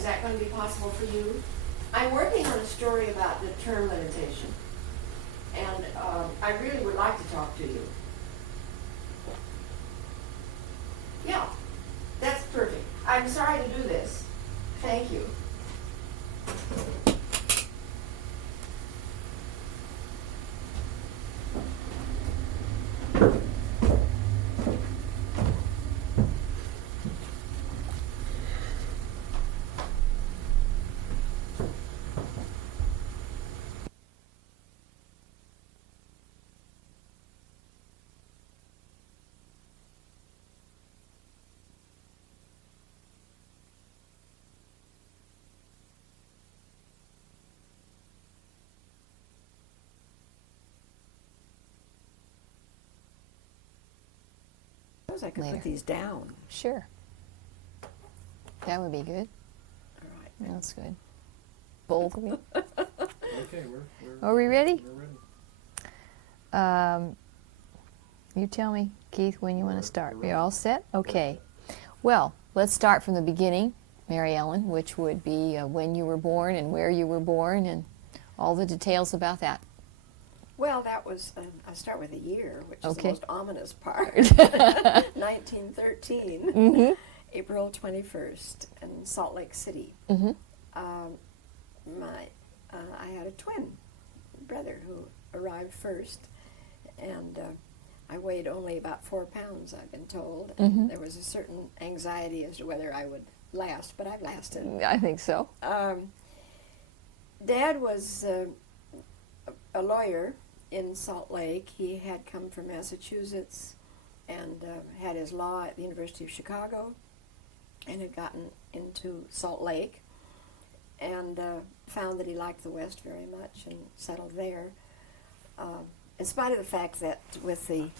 Is that going to be possible for you? I'm working on a story about the term limitation, and I really would like to talk to you. Yeah, that's perfect. I'm sorry to do this. Thank you. I could Later. put these down. Sure. That would be good. All right. That's good. Both of you. Okay, Are we ready? We're ready. You tell me, Keith, when you want to start. You're all set? Okay. Well, let's start from the beginning, Mary Ellen, which would be when you were born and where you were born and all the details about that. Well, that was, I'll start with the year, which is the Okay. most ominous part. 1913, Mm-hmm. April 21st, in Salt Lake City. Mm-hmm. I had a twin brother who arrived first, and I weighed only about 4 pounds, I've been told. And Mm-hmm. there was a certain anxiety as to whether I would last, but I've lasted. I think so. Dad was a lawyer in Salt Lake. He had come from Massachusetts and had his law at the University of Chicago and had gotten into Salt Lake and found that he liked the West very much and settled there. In spite of the fact that with the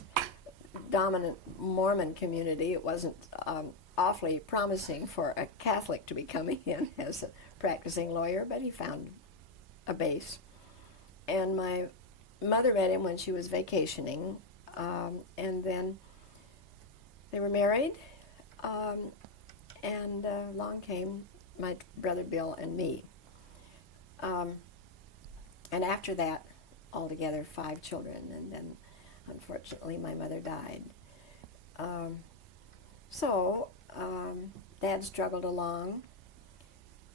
dominant Mormon community, it wasn't awfully promising for a Catholic to be coming in as a practicing lawyer, but he found a base. And my mother met him when she was vacationing, and then they were married, and along came my brother Bill and me. And after that, altogether 5 children, and then unfortunately my mother died. So Dad struggled along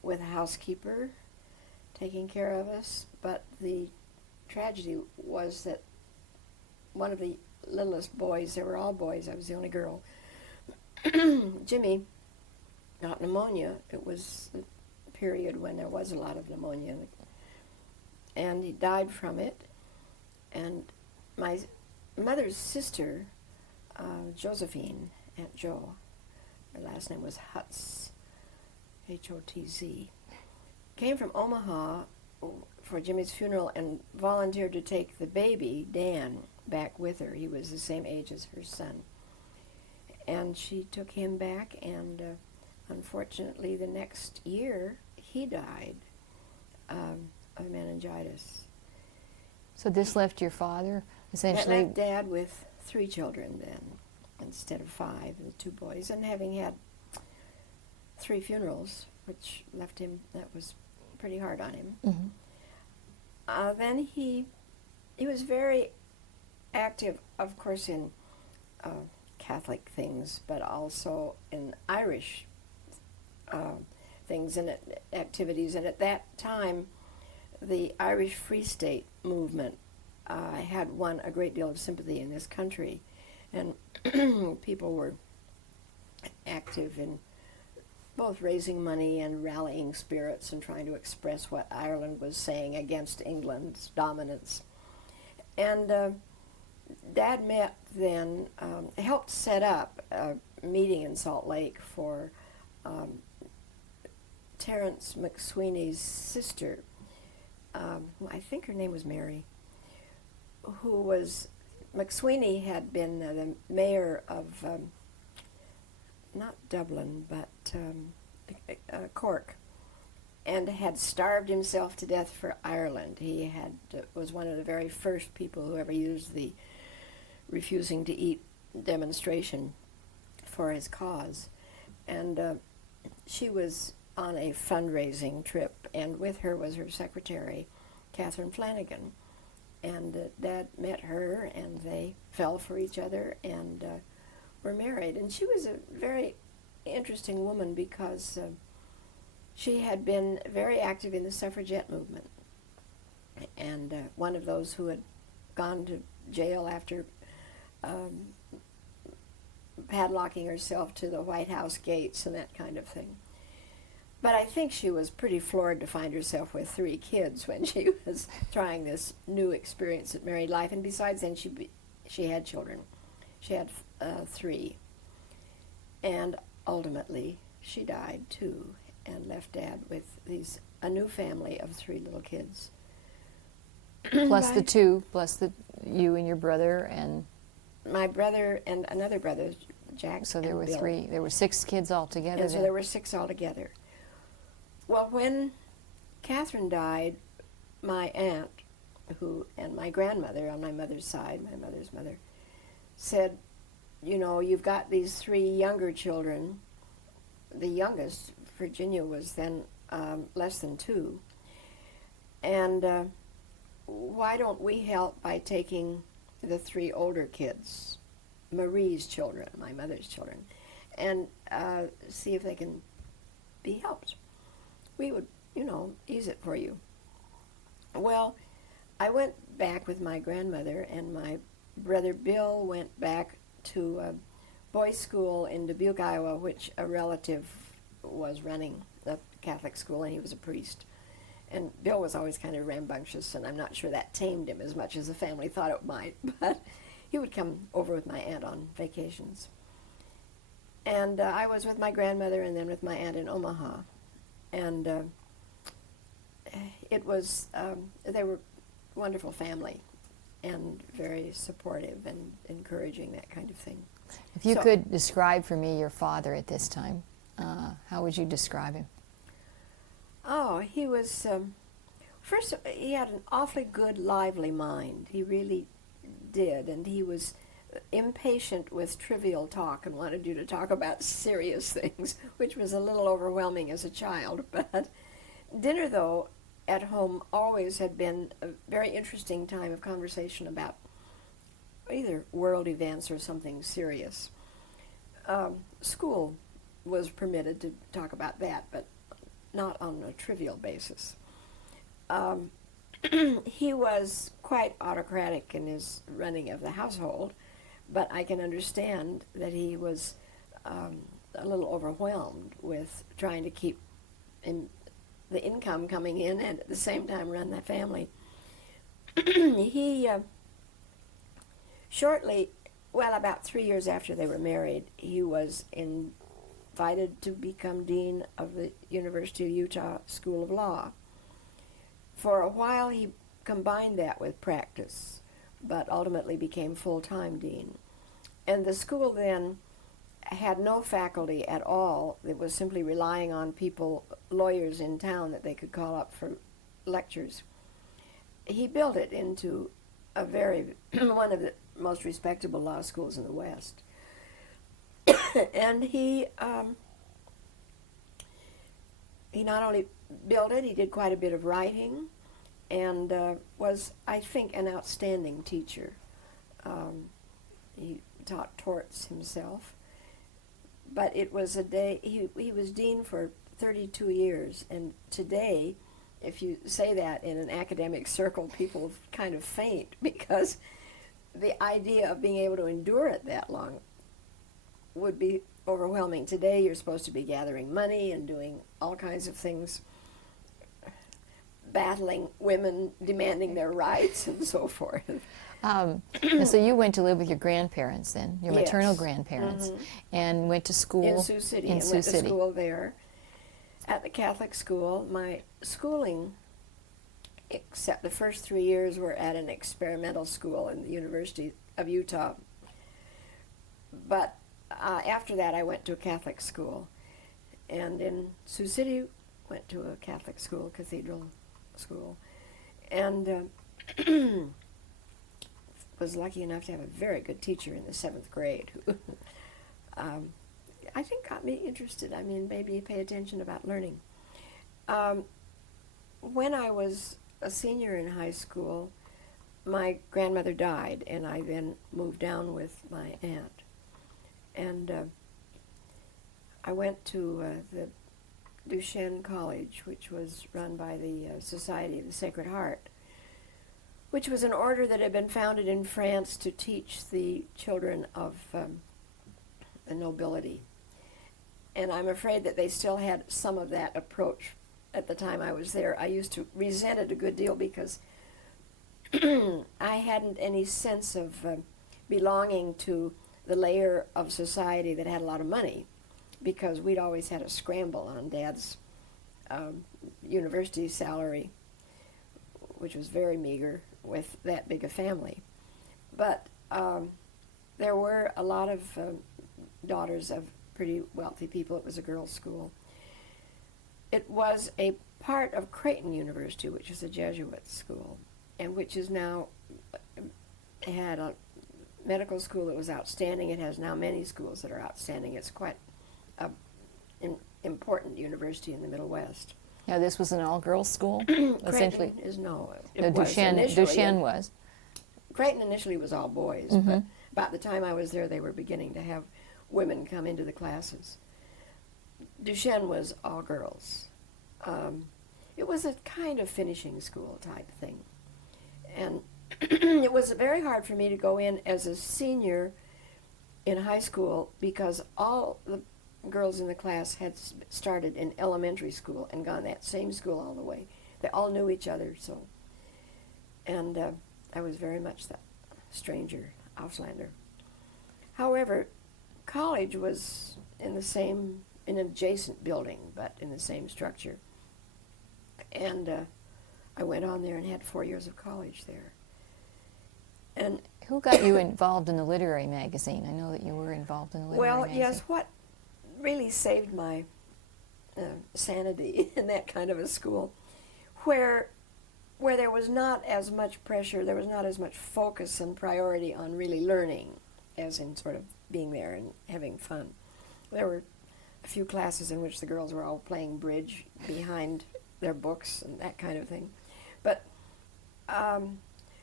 with a housekeeper taking care of us, but the tragedy was that one of the littlest boys, they were all boys, I was the only girl, Jimmy got pneumonia. It was a period when there was a lot of pneumonia, and he died from it. And my mother's sister, Josephine, Aunt Jo, her last name was Hutz, H-O-T-Z, came from Omaha for Jimmy's funeral and volunteered to take the baby, Dan, back with her. He was the same age as her son. And she took him back, and unfortunately the next year he died of meningitis. So this left your father That essentially. left Dad with 3 children then, instead of 5, the 2 boys, and having had 3 funerals, which left him, that was pretty hard on him. Mm-hmm. Then he was very active, of course, in Catholic things, but also in Irish things and activities. And at that time, the Irish Free State movement had won a great deal of sympathy in this country, and people were active in both raising money and rallying spirits and trying to express what Ireland was saying against England's dominance. And Dad met then, helped set up a meeting in Salt Lake for Terence McSweeney's sister, I think her name was Mary, who was, McSweeney had been the mayor of, not Dublin, but Cork, and had starved himself to death for Ireland. He had was one of the very first people who ever used the refusing to eat demonstration for his cause. And she was on a fundraising trip, and with her was her secretary, Catherine Flanagan. And Dad met her, and they fell for each other and were married. And she was a very interesting woman because she had been very active in the suffragette movement, and one of those who had gone to jail after padlocking herself to the White House gates and that kind of thing. But I think she was pretty floored to find herself with 3 kids when she was trying this new experience at married life. And besides then, she had children. She had 3. And ultimately, she died too, and left Dad with a new family of 3 little kids. Plus the 2, plus you and your brother, and my brother and another brother, Jack. so there and were Bill. 3. There were 6 kids altogether. And so there were 6 altogether. Well, when Catherine died, my aunt, and my grandmother on my mother's side, my mother's mother, said, you know, you've got these 3 younger children. The youngest, Virginia, was then less than 2. And why don't we help by taking the 3 older kids, Marie's children, my mother's children, and see if they can be helped. We would, you know, ease it for you. Well, I went back with my grandmother, and my brother Bill went back to a boys' school in Dubuque, Iowa, which a relative was running, a Catholic school, and he was a priest. And Bill was always kind of rambunctious, and I'm not sure that tamed him as much as the family thought it might, but he would come over with my aunt on vacations. And I was with my grandmother and then with my aunt in Omaha. And it was, they were a wonderful family and very supportive and encouraging, that kind of thing. If you could describe for me your father at this time, how would you describe him? Oh, he was, first, he had an awfully good, lively mind. He really did. And he was impatient with trivial talk and wanted you to talk about serious things, which was a little overwhelming as a child. But dinner, though, at home always had been a very interesting time of conversation about either world events or something serious. School was permitted to talk about that, but not on a trivial basis. He was quite autocratic in his running of the household, but I can understand that he was a little overwhelmed with trying to keep the income coming in and at the same time run the family. He shortly, well, about 3 years after they were married, he was invited to become dean of the University of Utah School of Law. For a while he combined that with practice, but ultimately became full-time dean. And the school then had no faculty at all. It was simply relying on people, lawyers in town, that they could call up for lectures. He built it into a one of the most respectable law schools in the West. And he not only built it, he did quite a bit of writing, and was, I think, an outstanding teacher. He taught torts himself. But it was he was dean for 32 years, and today, if you say that in an academic circle, people kind of faint, because the idea of being able to endure it that long would be overwhelming. Today, you're supposed to be gathering money and doing all kinds of things, battling women, demanding their rights, and so forth. And so you went to live with your grandparents then, your maternal Yes. grandparents, Mhm. and went to school In Sioux City. In I Sioux went to City. school there at the Catholic school. My schooling, except the first 3 years, were at an experimental school in the University of Utah. But after that, I went to a Catholic school. And in Sioux City, went to a Catholic school, cathedral school. And was lucky enough to have a very good teacher in the 7th grade who I think got me interested. I mean, maybe pay attention about learning. When I was a senior in high school, my grandmother died, and I then moved down with my aunt. And I went to the Duchesne College, which was run by the Society of the Sacred Heart, which was an order that had been founded in France to teach the children of the nobility. And I'm afraid that they still had some of that approach at the time I was there. I used to resent it a good deal because I hadn't any sense of belonging to the layer of society that had a lot of money, because we'd always had a scramble on Dad's university salary, which was very meager with that big a family. But there were a lot of daughters of pretty wealthy people. It was a girls' school. It was a part of Creighton University, which is a Jesuit school, and which is now had a medical school that was outstanding. It has now many schools that are outstanding. It's quite an important university in the Middle West. Now, this was an all-girls school, essentially. Creighton is no. No, Duchesne was. Creighton initially was all boys, but about the time I was there, they were beginning to have women come into the classes. Duchesne was all girls. It was a kind of finishing school type thing. And it was very hard for me to go in as a senior in high school because all the girls in the class had started in elementary school and gone that same school all the way. They all knew each other, so. And I was very much that stranger, Auslander. However, college was in an adjacent building, but in the same structure. And I went on there and had 4 years of college there. And who got you involved in the literary magazine? I know that you were involved in the literary magazine. Well, yes, what really saved my sanity in that kind of a school, where there was not as much pressure, there was not as much focus and priority on really learning as in sort of being there and having fun. There were a few classes in which the girls were all playing bridge behind their books and that kind of thing. But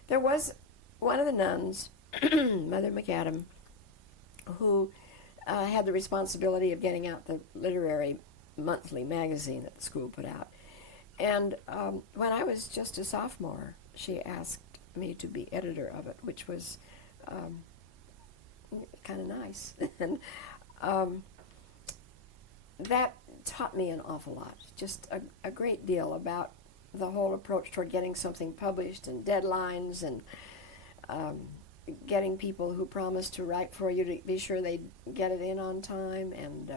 there was one of the nuns, Mother McAdam, who had the responsibility of getting out the literary monthly magazine that the school put out. And when I was just a sophomore, she asked me to be editor of it, which was kind of nice. And that taught me an awful lot, just a great deal about the whole approach toward getting something published and deadlines and getting people who promise to write for you to be sure they get it in on time. And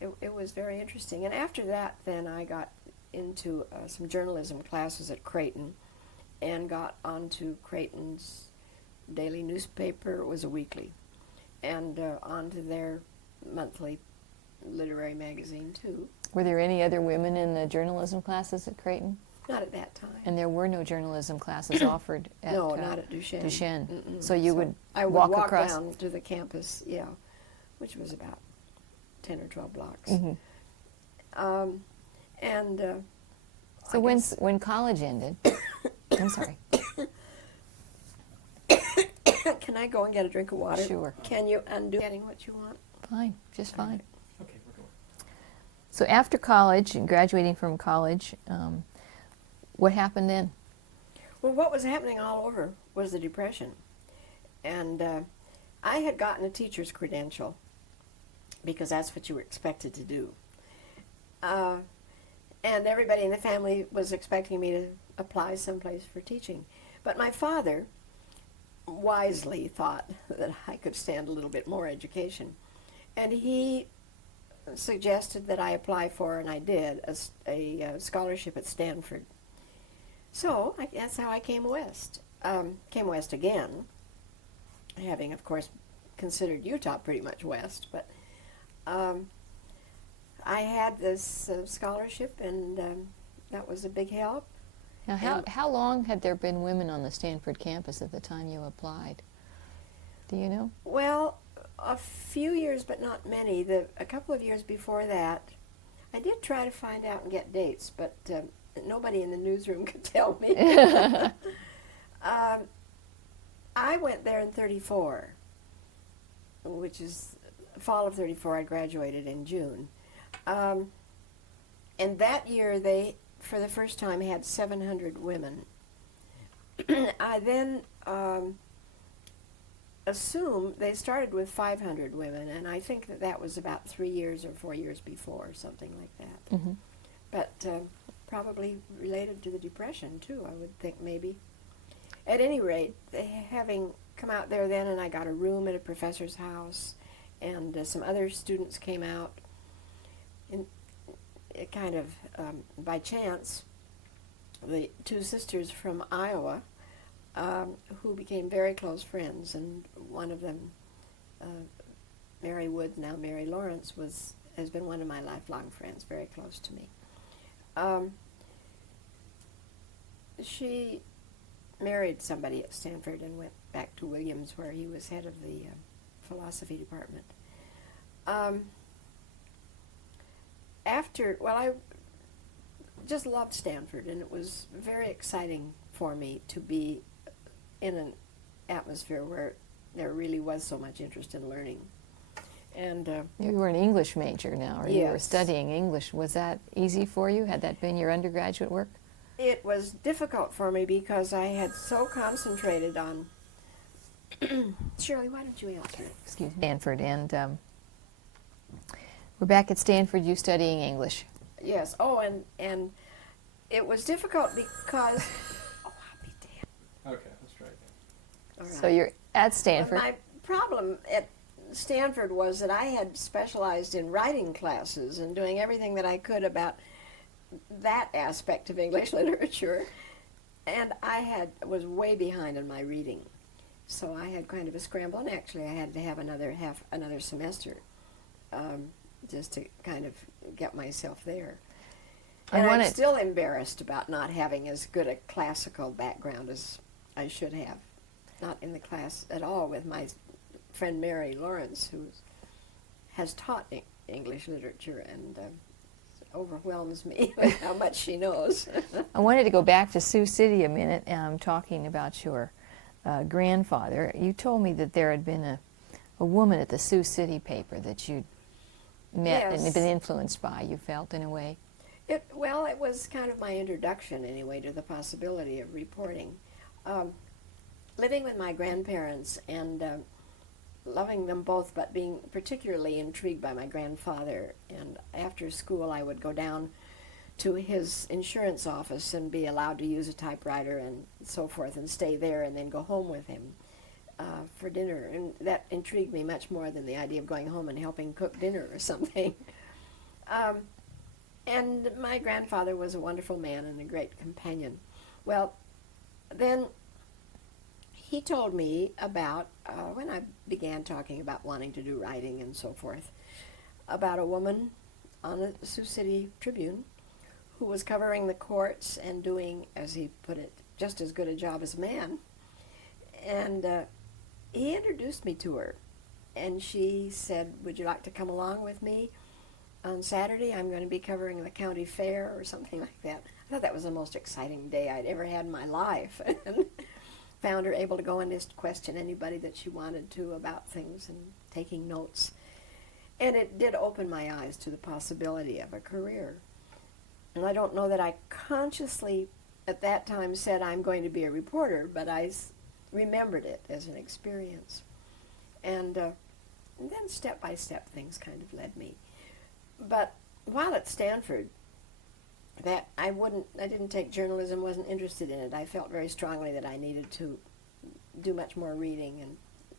it was very interesting. And after that, then I got into some journalism classes at Creighton and got onto Creighton's daily newspaper. It was a weekly. And onto their monthly literary magazine, too. Were there any other women in the journalism classes at Creighton? Not at that time. And there were no journalism classes offered at No, not at Duchesne. Duchesne. So you would I would walk walk across down to the campus, yeah, which was about 10 or 12 blocks. So when college ended, I'm sorry. Can I go and get a drink of water? Sure. Can you undo getting what you want? Fine, just fine. Okay, we're going. So after college and graduating from college, what happened then? Well, what was happening all over was the Depression. And I had gotten a teacher's credential because that's what you were expected to do. And everybody in the family was expecting me to apply someplace for teaching. But my father wisely thought that I could stand a little bit more education. And he suggested that I apply for, and I did, a scholarship at Stanford. So that's how I came west. Came west again, having, of course, considered Utah pretty much west. But I had this scholarship, and that was a big help. Now, how long had there been women on the Stanford campus at the time you applied? Do you know? Well, a few years, but not many. A couple of years before that, I did try to find out and get dates, but nobody in the newsroom could tell me. I went there in 34, which is fall of 34. I graduated in June. And that year they, for the first time, had 700 women. I then assume they started with 500 women, and I think that that was about 3 years or 4 years before, something like that. Mm-hmm. But probably related to the Depression, too, I would think maybe. At any rate, having come out there then, and I got a room at a professor's house, and some other students came out, and it kind of, by chance, the two sisters from Iowa, who became very close friends, and one of them, Mary Wood, now Mary Lawrence, has been one of my lifelong friends, very close to me. She married somebody at Stanford and went back to Williams, where he was head of the philosophy department. I just loved Stanford, and it was very exciting for me to be in an atmosphere where there really was so much interest in learning. And you were an English major now, or you were yes. studying English. Was that easy for you? Had that been your undergraduate work? It was difficult for me because I had so concentrated on... Shirley, why don't you answer it? Excuse me. Stanford, and we're back at Stanford, you studying English. Yes. Oh, and it was difficult because... Oh, I'll be damned. Okay, let's try again. All right. So you're at Stanford. My problem at Stanford was that I had specialized in writing classes and doing everything that I could about that aspect of English literature, and I was way behind in my reading. So I had kind of a scramble, and actually I had to have another semester just to kind of get myself there. And I'm still embarrassed about not having as good a classical background as I should have. Not in the class at all with my friend Mary Lawrence, who has taught English literature, and overwhelms me with how much she knows. I wanted to go back to Sioux City a minute, talking about your grandfather. You told me that there had been a woman at the Sioux City paper that you'd met and had been influenced by, you felt, in a way. It was kind of my introduction, anyway, to the possibility of reporting. Living with my grandparents and loving them both, but being particularly intrigued by my grandfather. And after school, I would go down to his insurance office and be allowed to use a typewriter and so forth, and stay there and then go home with him for dinner. And that intrigued me much more than the idea of going home and helping cook dinner or something. And my grandfather was a wonderful man and a great companion. Well, then he told me about, when I began talking about wanting to do writing and so forth, about a woman on the Sioux City Tribune who was covering the courts and doing, as he put it, just as good a job as a man. And he introduced me to her, and she said, "Would you like to come along with me on Saturday? I'm going to be covering the county fair," or something like that. I thought that was the most exciting day I'd ever had in my life. And found her able to go and just question anybody that she wanted to about things and taking notes. And it did open my eyes to the possibility of a career. And I don't know that I consciously at that time said I'm going to be a reporter, but I remembered it as an experience. And then step by step things kind of led me. But while at Stanford, that I didn't take journalism, wasn't interested in it. I felt very strongly that I needed to do much more reading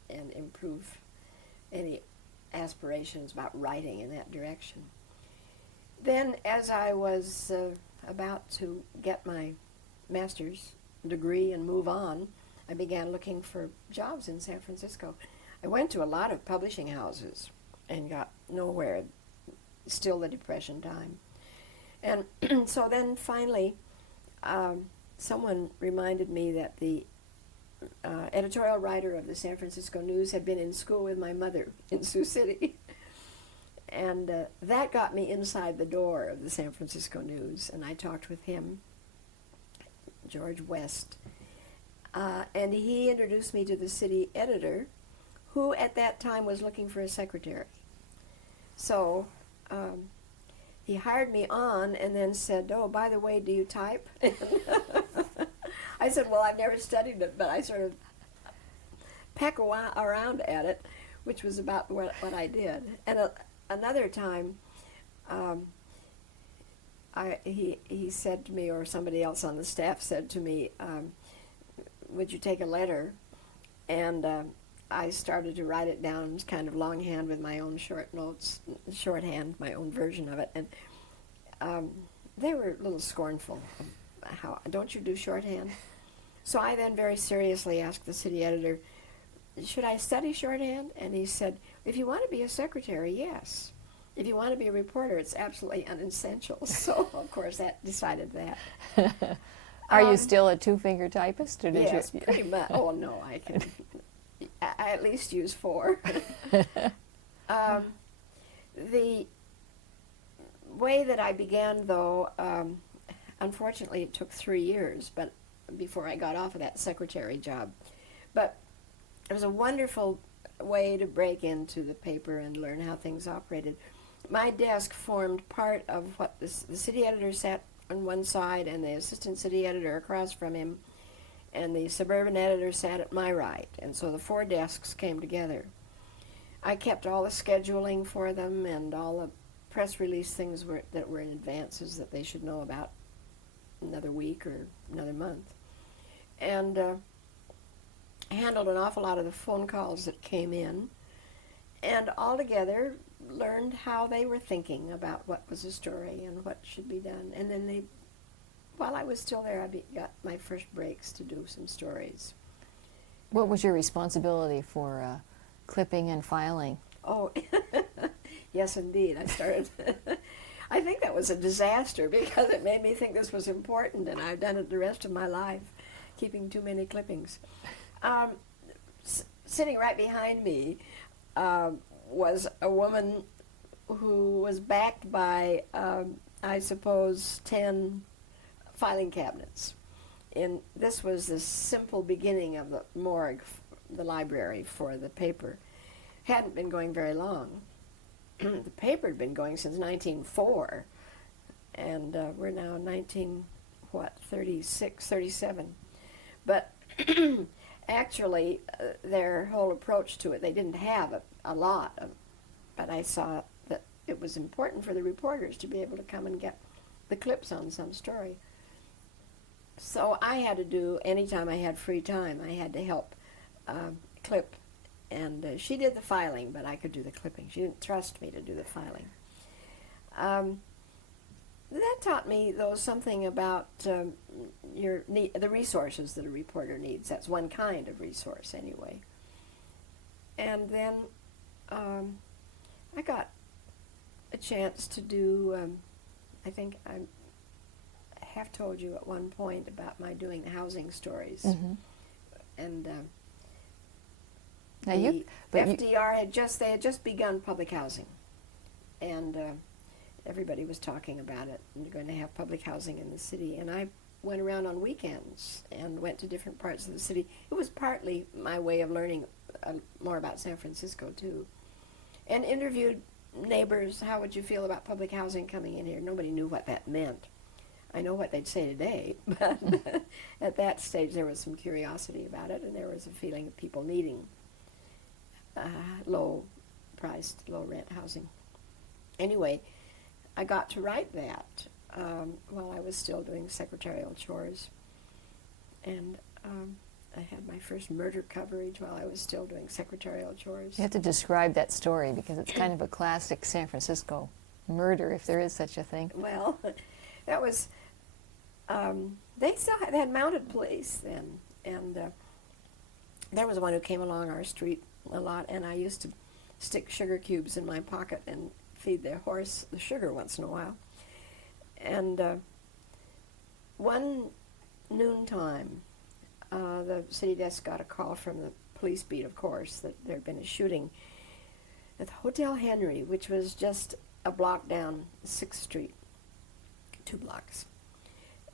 and improve any aspirations about writing in that direction. Then, as I was about to get my master's degree and move on, I began looking for jobs in San Francisco. I went to a lot of publishing houses and got nowhere, still the Depression time. And so then finally, someone reminded me that the editorial writer of the San Francisco News, had been in school with my mother in Sioux City. And that got me inside the door of the San Francisco News, and I talked with him, George West, and he introduced me to the city editor, who at that time was looking for a secretary. So he hired me on and then said, "Oh, by the way, do you type?" I said, "Well, I've never studied it, but I sort of peck around at it," which was about what I did. And another time, he said to me, or somebody else on the staff said to me, "Would you take a letter?" And I started to write it down kind of longhand with my own shorthand, my own version of it. And they were a little scornful. How, don't you do shorthand? So I then very seriously asked the city editor, "Should I study shorthand?" And he said, "If you want to be a secretary, yes. If you want to be a reporter, it's absolutely unessential." So, of course, that decided that. Are you still a two-finger typist? Or did Yes, you? pretty much. Oh, no, I can. I at least use 4. The way that I began, though, unfortunately, it took 3 years, but before I got off of that secretary job. But it was a wonderful way to break into the paper and learn how things operated. My desk formed part of what the city editor sat on one side and the assistant city editor across from him, and the suburban editor sat at my right, and so the 4 desks came together. I kept all the scheduling for them and all the press release things that were in advances that they should know about another week or another month, and handled an awful lot of the phone calls that came in, and altogether learned how they were thinking about what was a story and what should be done. And then while I was still there, I got my first breaks to do some stories. What was your responsibility for clipping and filing? Oh, yes, indeed. I started. I think that was a disaster because it made me think this was important, and I've done it the rest of my life, keeping too many clippings. Sitting right behind me was a woman who was backed by, I suppose, 10 filing cabinets. And this was the simple beginning of the morgue, the library for the paper. Hadn't been going very long. The paper had been going since 1904, and we're now 36, 37. But actually, their whole approach to it, they didn't have a lot of, but I saw that it was important for the reporters to be able to come and get the clips on some story. So I had to do, anytime I had free time, I had to help clip. And she did the filing, but I could do the clipping. She didn't trust me to do the filing. That taught me, though, something about the resources that a reporter needs. That's one kind of resource, anyway. And then I got a chance to do, I think I have told you at one point about my doing the housing stories. Mm-hmm. And Now the FDR had just begun public housing, and everybody was talking about it, and they're going to have public housing in the city. And I went around on weekends and went to different parts of the city. It was partly my way of learning more about San Francisco, too, and interviewed neighbors. How would you feel about public housing coming in here? Nobody knew what that meant. I know what they'd say today, but at that stage there was some curiosity about it, and there was a feeling of people needing low-priced, low-rent housing. Anyway, I got to write that while I was still doing secretarial chores, and I had my first murder coverage while I was still doing secretarial chores. You have to describe that story because it's kind of a classic San Francisco murder, if there is such a thing. Well, that was, they had mounted police then, and there was one who came along our street a lot, and I used to stick sugar cubes in my pocket and feed the horse the sugar once in a while. And one noontime, the city desk got a call from the police beat, of course, that there had been a shooting at the Hotel Henry, which was just a block down 6th Street, 2 blocks.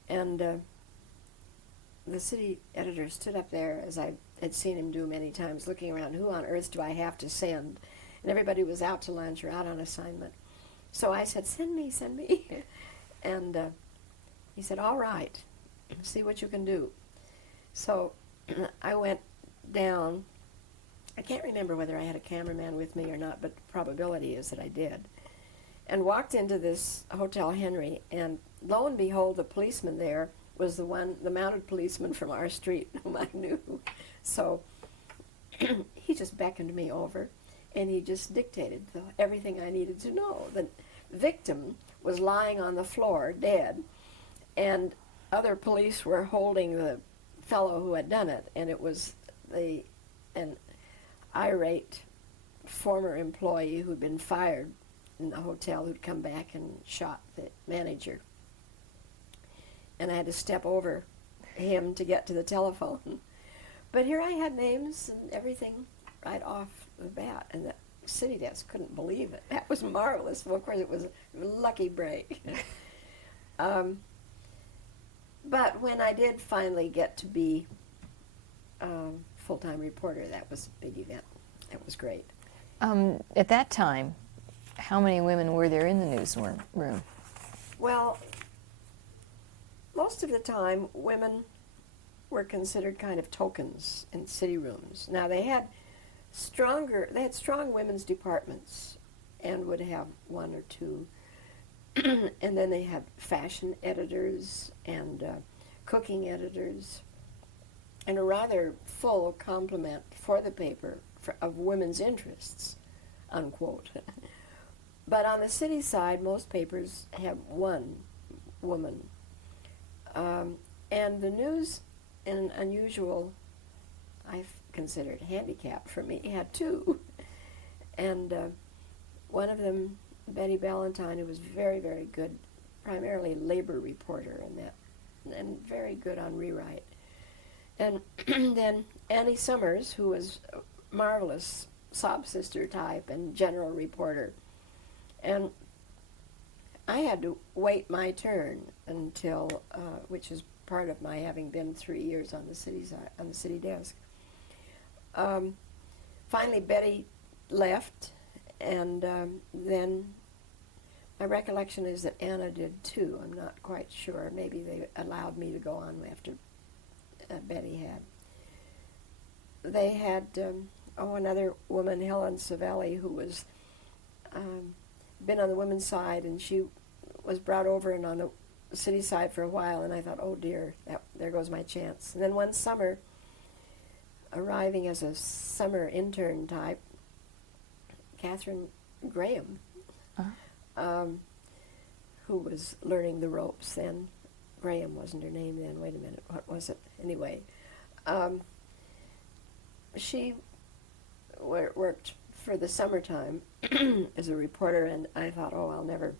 And the city editor stood up there, as I had seen him do many times, looking around, who on earth do I have to send? And everybody was out to lunch or out on assignment. So I said, send me, send me. And he said, all right, see what you can do. So I went down. I can't remember whether I had a cameraman with me or not, but the probability is that I did. And walked into this Hotel Henry, and lo and behold, the policeman there was the mounted policeman from our street whom I knew. So he just beckoned me over, and he just dictated everything I needed to know. The victim was lying on the floor, dead, and other police were holding the fellow who had done it, and it was an irate former employee who'd been fired in the hotel who'd come back and shot the manager. And I had to step over him to get to the telephone. But here I had names and everything right off the bat, and the city desk couldn't believe it. That was marvelous. Well, of course, it was a lucky break. But when I did finally get to be full-time reporter, that was a big event. It was great. At that time, how many women were there in the newsroom? Well, most of the time, women were considered kind of tokens in city rooms. Now, they had strong women's departments and would have 1 or 2. And then they had fashion editors and cooking editors, and a rather full complement for the paper of women's interests, unquote. But on the city side, most papers have 1 woman. And the news, in an unusual, I've considered handicap for me, had 2. And one of them, Betty Ballantyne, who was very, very good, primarily labor reporter and very good on rewrite. And then Annie Summers, who was a marvelous sob sister type and general reporter. And I had to wait my turn until, which is part of my having been 3 years on the city desk. Finally, Betty left, and then my recollection is that Anna did too. I'm not quite sure. Maybe they allowed me to go on after Betty had. They had another woman, Helen Savelli, who was been on the women's side, and she was brought over and on the city side for a while, and I thought, oh dear, there goes my chance. And then one summer, arriving as a summer intern type, Catherine Graham, who was learning the ropes then. Graham wasn't her name then. Wait a minute, what was it? Anyway, she worked for the summertime as a reporter, and I thought, oh, I'll never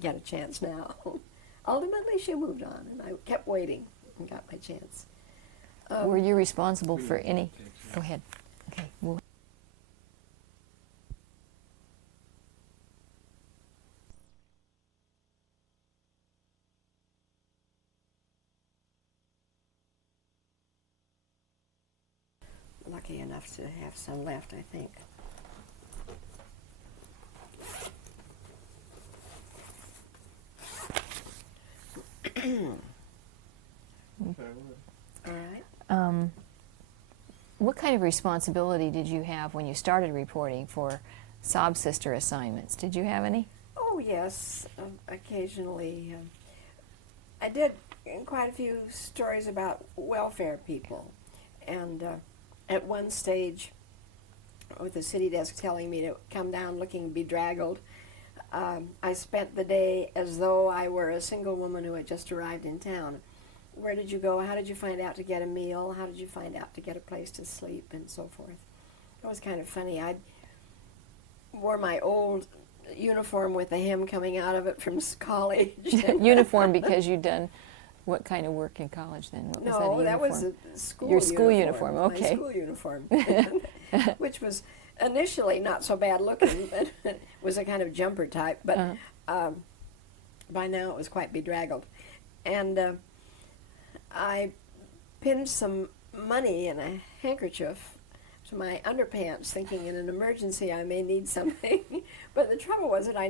get a chance now. Ultimately, she moved on, and I kept waiting and got my chance. Were you responsible for any? Go ahead. Okay. Lucky enough to have some left, I think. All right. What kind of responsibility did you have when you started reporting for sob sister assignments? Did you have any? Oh, yes. Occasionally. I did quite a few stories about welfare people. And at one stage, with the city desk telling me to come down looking bedraggled, I spent the day as though I were a single woman who had just arrived in town. Where did you go? How did you find out to get a meal? How did you find out to get a place to sleep? And so forth. It was kind of funny. I wore my old uniform with the hem coming out of it from college. Uniform because you'd done What kind of work in college then? What was No, that, that was uniform? a school Your uniform. school uniform, My okay. school uniform, which was initially not so bad looking, but it was a kind of jumper type. But by now it was quite bedraggled. And I pinned some money in a handkerchief to my underpants, thinking in an emergency I may need something. But the trouble was that I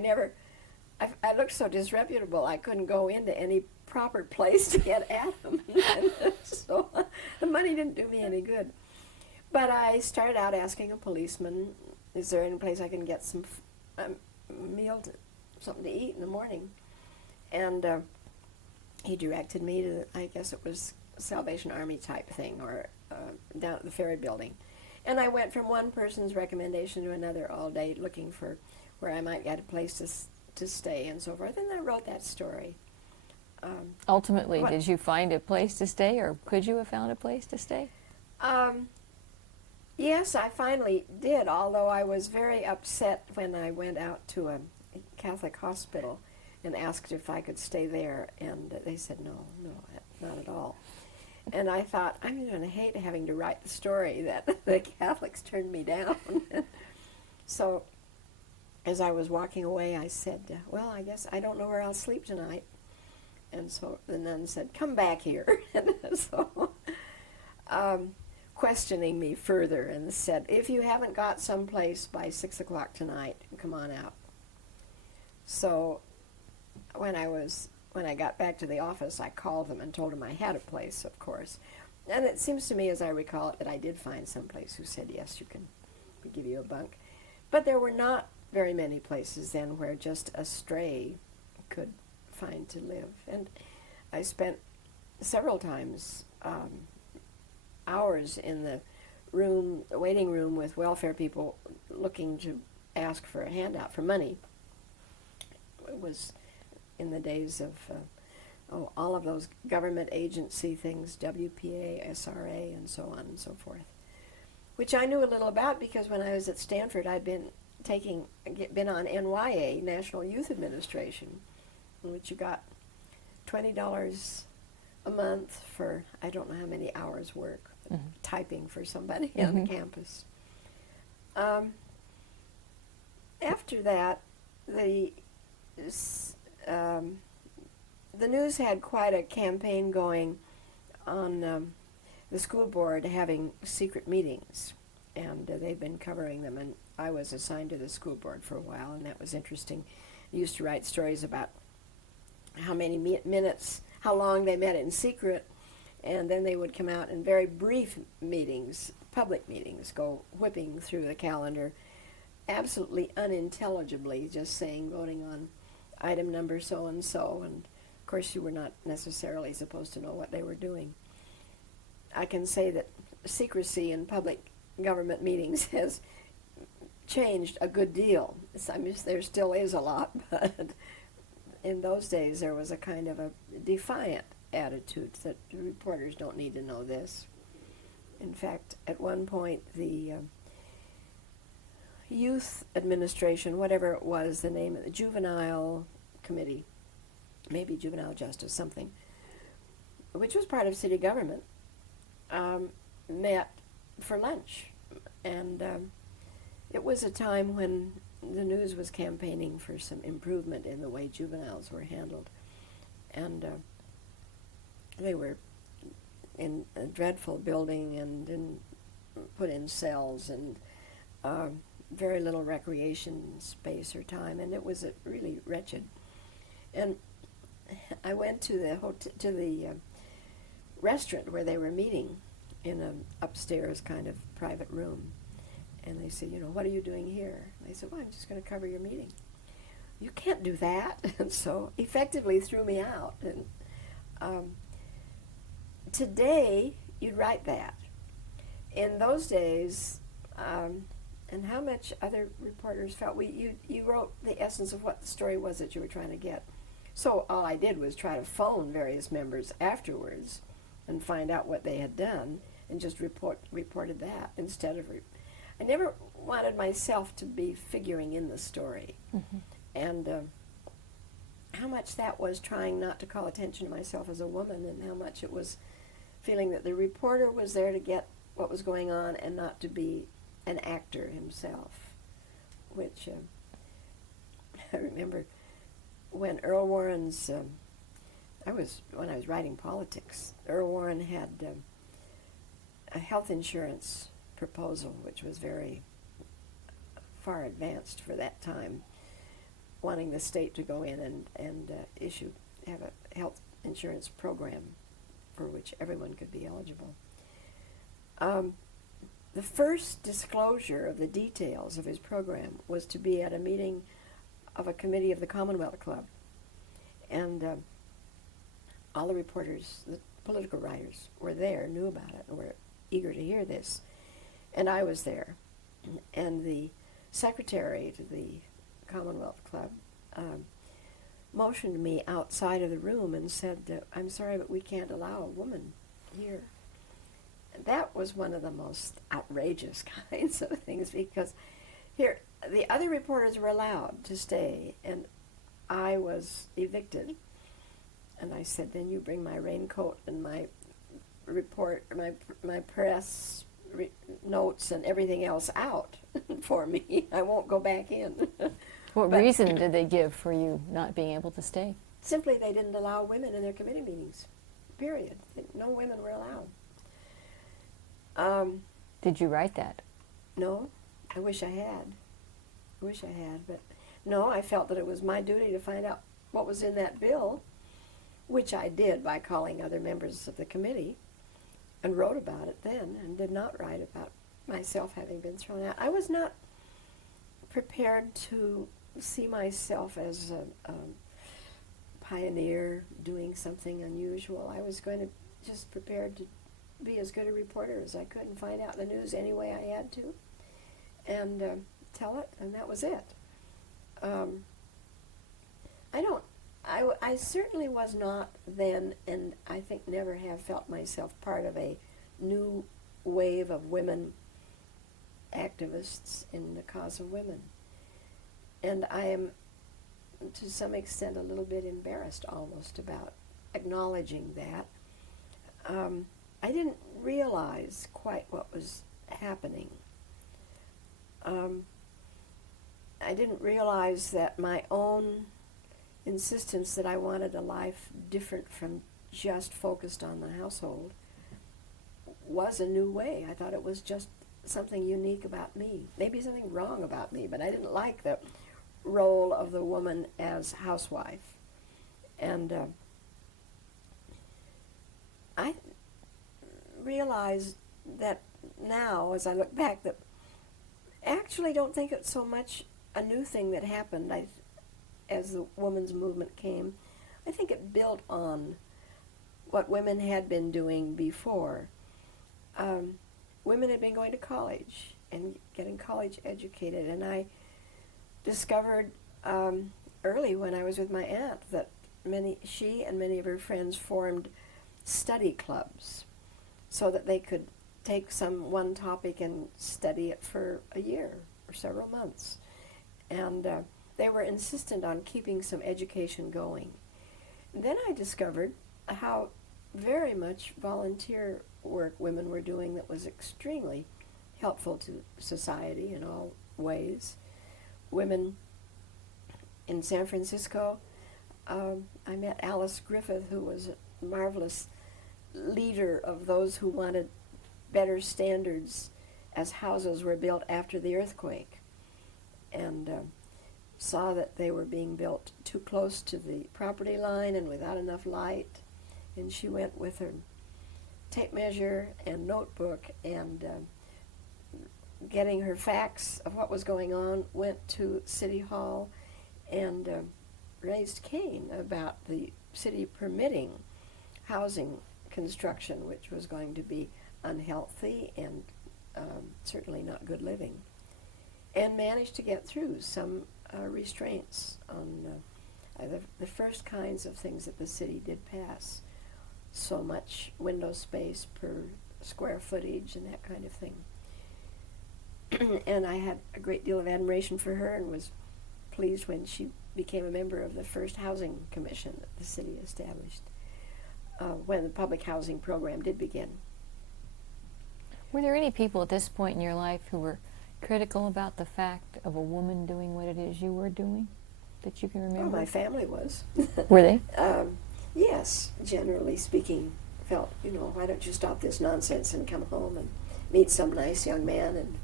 looked so disreputable I couldn't go into any proper place to get at them. So the money didn't do me any good. But I started out asking a policeman, is there any place I can get some meal, something to eat in the morning? And he directed me to, I guess it was Salvation Army type thing, or down at the ferry building. And I went from one person's recommendation to another all day looking for where I might get a place to stay and so forth. And I wrote that story. Ultimately, What? did you find a place to stay, or could you have found a place to stay? Yes, I finally did, although I was very upset when I went out to a Catholic hospital and asked if I could stay there, and they said no, not at all. And I thought, I'm going to hate having to write the story that the Catholics turned me down. So as I was walking away, I said, well, I guess I don't know where I'll sleep tonight. And so the nun said, come back here. And so questioning me further, and said, if you haven't got someplace by 6 o'clock tonight, come on out. So when I got back to the office, I called them and told them I had a place, of course. And it seems to me, as I recall it, that I did find someplace who said, yes, we give you a bunk. But there were not very many places then where just a stray could find to live. And I spent several times hours in the waiting room with welfare people looking to ask for a handout for money. It was in the days of all of those government agency things, WPA, SRA, and so on and so forth, which I knew a little about because when I was at Stanford, I'd been on NYA, National Youth Administration, in which you got $20 a month for I don't know how many hours work, typing for somebody on the campus. After that, the news had quite a campaign going on the school board having secret meetings, and they've been covering them, and I was assigned to the school board for a while, and that was interesting. I used to write stories about how many minutes, how long they met in secret, and then they would come out in very brief meetings, public meetings, go whipping through the calendar, absolutely unintelligibly, just saying, voting on item number so-and-so, and of course you were not necessarily supposed to know what they were doing. I can say that secrecy in public government meetings has changed a good deal. I mean, there still is a lot, but in those days there was a kind of a defiant attitude that reporters don't need to know this. In fact, at one point the youth administration, whatever it was, the name of the juvenile committee, maybe juvenile justice, something, which was part of city government, met for lunch. And it was a time when the news was campaigning for some improvement in the way juveniles were handled. And they were in a dreadful building and put in cells and very little recreation space or time, and it was really wretched. And I went to the restaurant where they were meeting in an upstairs kind of private room, and they said, what are you doing here? And I said, well, I'm just going to cover your meeting. You can't do that. And so effectively threw me out. And today you'd write that. In those days, and how much other reporters felt, you wrote the essence of what the story was that you were trying to get. So all I did was try to phone various members afterwards and find out what they had done, and just reported that instead of. I never wanted myself to be figuring in the story, and how much that was trying not to call attention to myself as a woman, and how much it was feeling that the reporter was there to get what was going on and not to be an actor himself, which I remember when Earl Warren's, when I was writing politics, Earl Warren had a health insurance proposal, which was very far advanced for that time, wanting the state to go in and have a health insurance program for which everyone could be eligible. The first disclosure of the details of his program was to be at a meeting of a committee of the Commonwealth Club. And all the reporters, the political writers, were there, knew about it, and were eager to hear this. And I was there. And the secretary to the Commonwealth Club motioned me outside of the room and said, "I'm sorry, but we can't allow a woman here." And that was one of the most outrageous kinds of things, because here, the other reporters were allowed to stay, and I was evicted. And I said, "Then you bring my raincoat and my report, my press notes and everything else out for me. I won't go back in." What But reason did they give for you not being able to stay? simply, they didn't allow women in their committee meetings, period. No women were allowed. Did you write that? No, I wish I had. But no, I felt that it was my duty to find out what was in that bill, which I did by calling other members of the committee, and wrote about it then, and did not write about myself having been thrown out. I was not prepared to see myself as a pioneer doing something unusual. I was going to just prepared to be as good a reporter as I could and find out the news any way I had to, and tell it, and that was it. I certainly was not then, and I think never have felt myself part of a new wave of women activists in the cause of women. And I am, to some extent, a little bit embarrassed almost about acknowledging that. I didn't realize quite what was happening. I didn't realize that my own insistence that I wanted a life different from just focused on the household was a new way. I thought it was just something unique about me. Maybe something wrong about me, but I didn't like the role of the woman as housewife. And I realize that now, as I look back, that I actually don't think it's so much a new thing that happened as the women's movement came. I think it built on what women had been doing before. Women had been going to college and getting college educated, and I discovered early when I was with my aunt that she and many of her friends formed study clubs so that they could take one topic and study it for a year or several months. And they were insistent on keeping some education going. And then I discovered how very much volunteer work women were doing that was extremely helpful to society in all ways. Women in San Francisco, I met Alice Griffith, who was a marvelous leader of those who wanted better standards as houses were built after the earthquake, and saw that they were being built too close to the property line and without enough light. And she went with her tape measure and notebook, and getting her facts of what was going on, went to City Hall and raised Cain about the city permitting housing construction, which was going to be unhealthy and certainly not good living, and managed to get through some restraints on the first kinds of things that the city did pass. So much window space per square footage and that kind of thing. And I had a great deal of admiration for her and was pleased when she became a member of the first housing commission that the city established when the public housing program did begin. Were there any people at this point in your life who were critical about the fact of a woman doing what it is you were doing that you can Oh, remember? my family was. Were they? Yes, generally speaking, felt, why don't you stop this nonsense and come home and meet some nice young man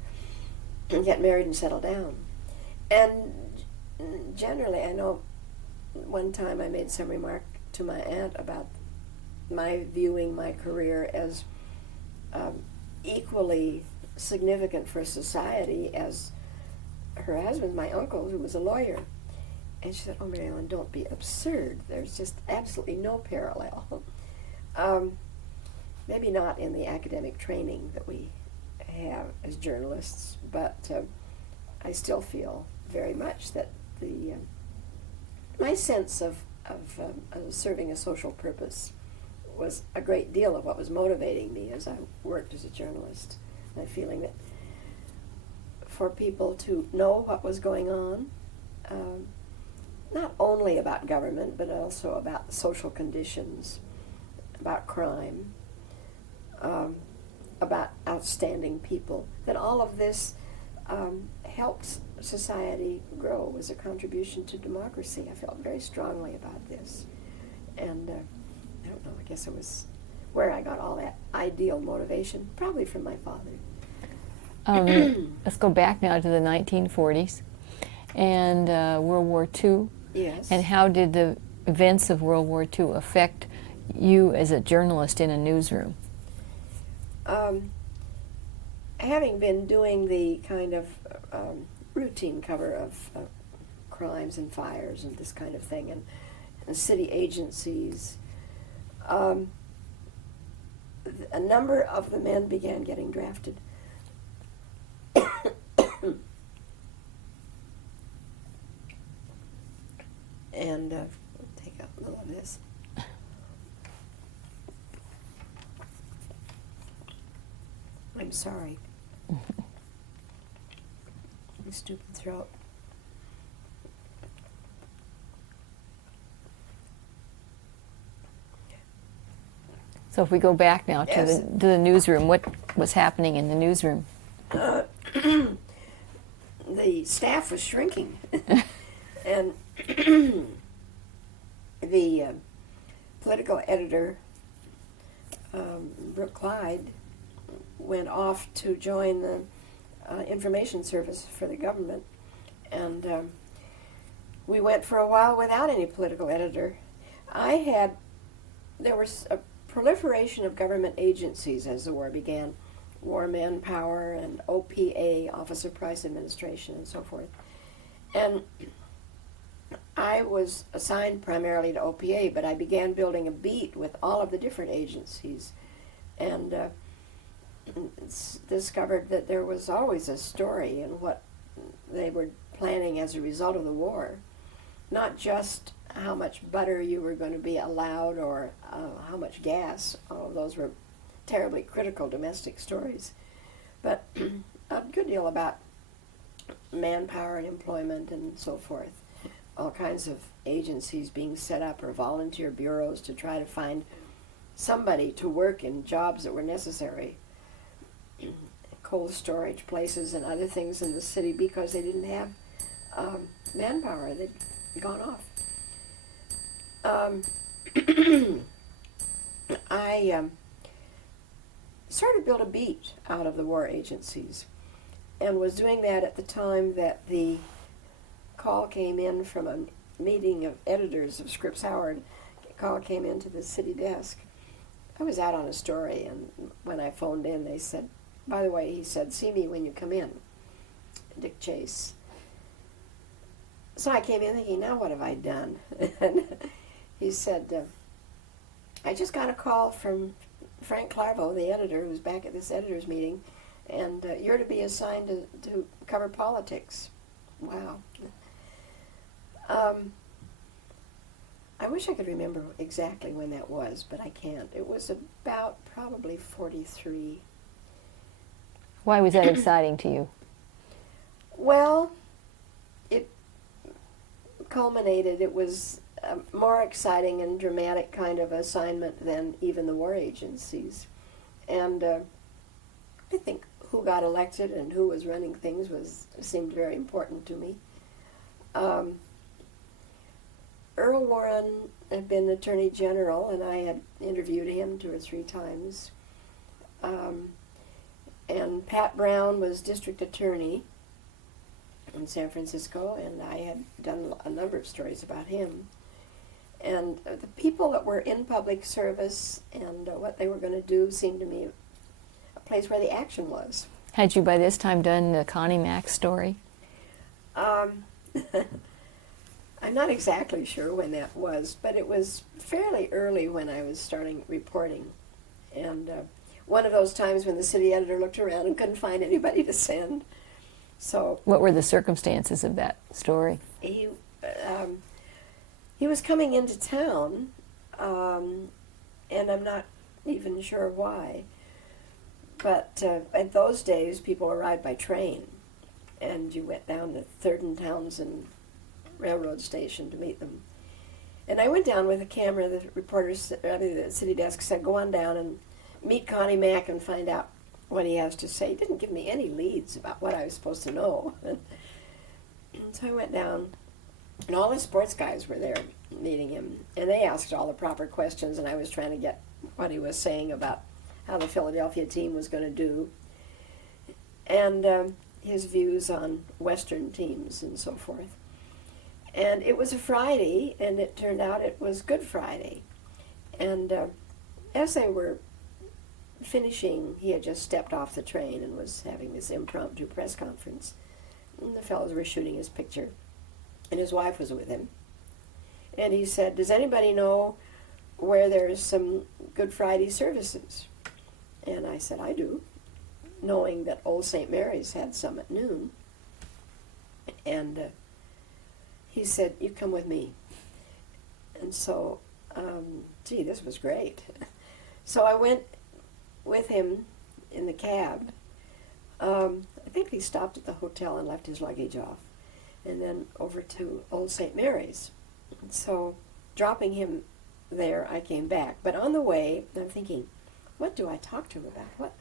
and get married and settle down. And generally, I know one time I made some remark to my aunt about my viewing my career as equally significant for society as her husband, my uncle, who was a lawyer. And she said, "Oh, Mary Ellen, don't be absurd. There's just absolutely no parallel." Maybe not in the academic training that we have as journalists, but I still feel very much that my sense of serving a social purpose was a great deal of what was motivating me as I worked as a journalist. My feeling that for people to know what was going on, not only about government, but also about social conditions, about crime, about outstanding people, that all of this helps society grow, was a contribution to democracy. I felt very strongly about this. And I don't know, I guess it was where I got all that ideal motivation, probably from my father. Let's go back now to the 1940s and World War II. Yes. And how did the events of World War II affect you as a journalist in a newsroom? Having been doing the kind of routine cover of crimes and fires and this kind of thing, and city agencies, a number of the men began getting drafted. And I'll take out a little of this. I'm sorry. My stupid throat. So if we go back now to Yes. the newsroom, what was happening in the newsroom? The staff was shrinking, and the political editor, Brooke Clyde, went off to join the information service for the government, and we went for a while without any political editor. There was a proliferation of government agencies as the war began, War Manpower and OPA, Office of Price Administration, and so forth. And I was assigned primarily to OPA, but I began building a beat with all of the different agencies, and discovered that there was always a story in what they were planning as a result of the war. Not just how much butter you were going to be allowed or how much gas. All of those were terribly critical domestic stories. But a good deal about manpower and employment and so forth. All kinds of agencies being set up or volunteer bureaus to try to find somebody to work in jobs that were necessary. Cold storage places and other things in the city because they didn't have manpower. They'd gone off. I started to build a beat out of the war agencies, and was doing that at the time that the call came in from a meeting of editors of Scripps Howard. A call came into the city desk. I was out on a story, and when I phoned in, they said, by the way, he said, "See me when you come in," Dick Chase. So I came in thinking, now what have I done? And he said, "I just got a call from Frank Clairvaux, the editor, who's back at this editors meeting, and you're to be assigned to cover politics." Wow. I wish I could remember exactly when that was, but I can't. It was about probably 43. Why was that exciting to you? Well, culminated, it was a more exciting and dramatic kind of assignment than even the war agencies. And I think who got elected and who was running things seemed very important to me. Earl Warren had been Attorney General, and I had interviewed him 2 or 3 times. And Pat Brown was District Attorney in San Francisco, and I had done a number of stories about him. And the people that were in public service and what they were going to do seemed to me a place where the action was. Had you by this time done the Connie Mack story? I'm not exactly sure when that was, but it was fairly early when I was starting reporting. And one of those times when the city editor looked around and couldn't find anybody to send. So What were the circumstances of that story? he was coming into town, and I'm not even sure why. But in those days, people arrived by train, and you went down to 3rd and Townsend Railroad Station to meet them. And I went down with a camera. The reporters at the city desk said, "Go on down and meet Connie Mack and find out what he has to say." He didn't give me any leads about what I was supposed to know. And so I went down, and all the sports guys were there meeting him, and they asked all the proper questions, and I was trying to get what he was saying about how the Philadelphia team was going to do, and his views on Western teams and so forth. And it was a Friday, and it turned out it was Good Friday. And as they were finishing, he had just stepped off the train and was having this impromptu press conference. And the fellows were shooting his picture, and his wife was with him. And he said, "Does anybody know where there's some Good Friday services?" And I said, "I do," knowing that Old St. Mary's had some at noon. And he said, "You come with me." And so, gee, this was great. So I went with him in the cab. I think he stopped at the hotel and left his luggage off, and then over to Old St. Mary's. And so, dropping him there, I came back. But on the way, I'm thinking, what do I talk to him about? What?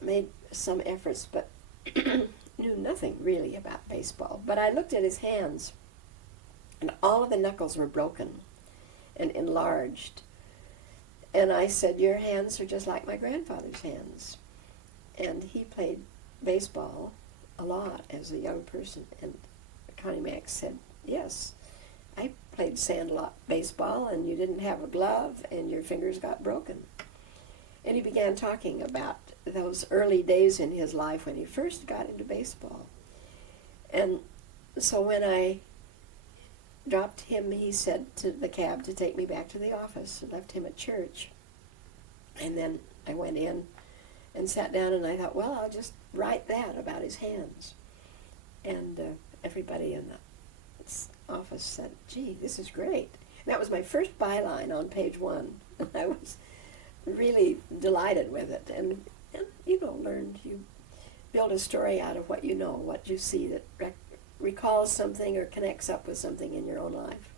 I made some efforts, but knew nothing really about baseball. But I looked at his hands, and all of the knuckles were broken and enlarged. And I said, "Your hands are just like my grandfather's hands." And he played baseball a lot as a young person. And Connie Mack said, "Yes, I played sandlot baseball, and you didn't have a glove, and your fingers got broken." And he began talking about those early days in his life when he first got into baseball. And so when I dropped him, he said to the cab to take me back to the office, and left him at church. And then I went in and sat down, and I thought, well, I'll just write that about his hands. And everybody in the office said, "Gee, this is great." And that was my first byline on page 1. And I was really delighted with it. And you build a story out of what you know, what you see that recalls something or connects up with something in your own life.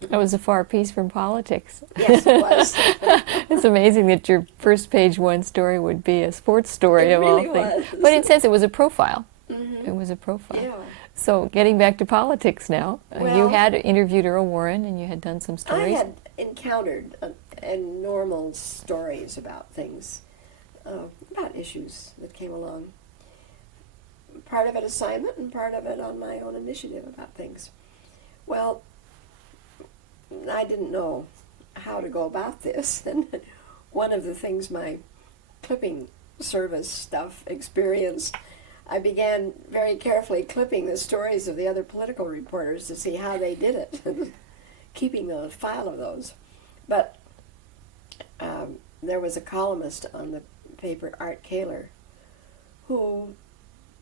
That was a far piece from politics. Yes, it was. It's amazing that your first page 1 story would be a sports story It of really all things. was. But it says it was a profile. Mm-hmm. It was a profile. Yeah. So getting back to politics now, you Well, had interviewed Earl Warren and you had done some I stories. had encountered normal stories about things, about issues that came along. Part of it assignment and part of it on my own initiative about things. Well, I didn't know how to go about this, and one of the things my clipping service stuff experienced, I began very carefully clipping the stories of the other political reporters to see how they did it, keeping a file of those. But there was a columnist on the paper, Art Kaler, who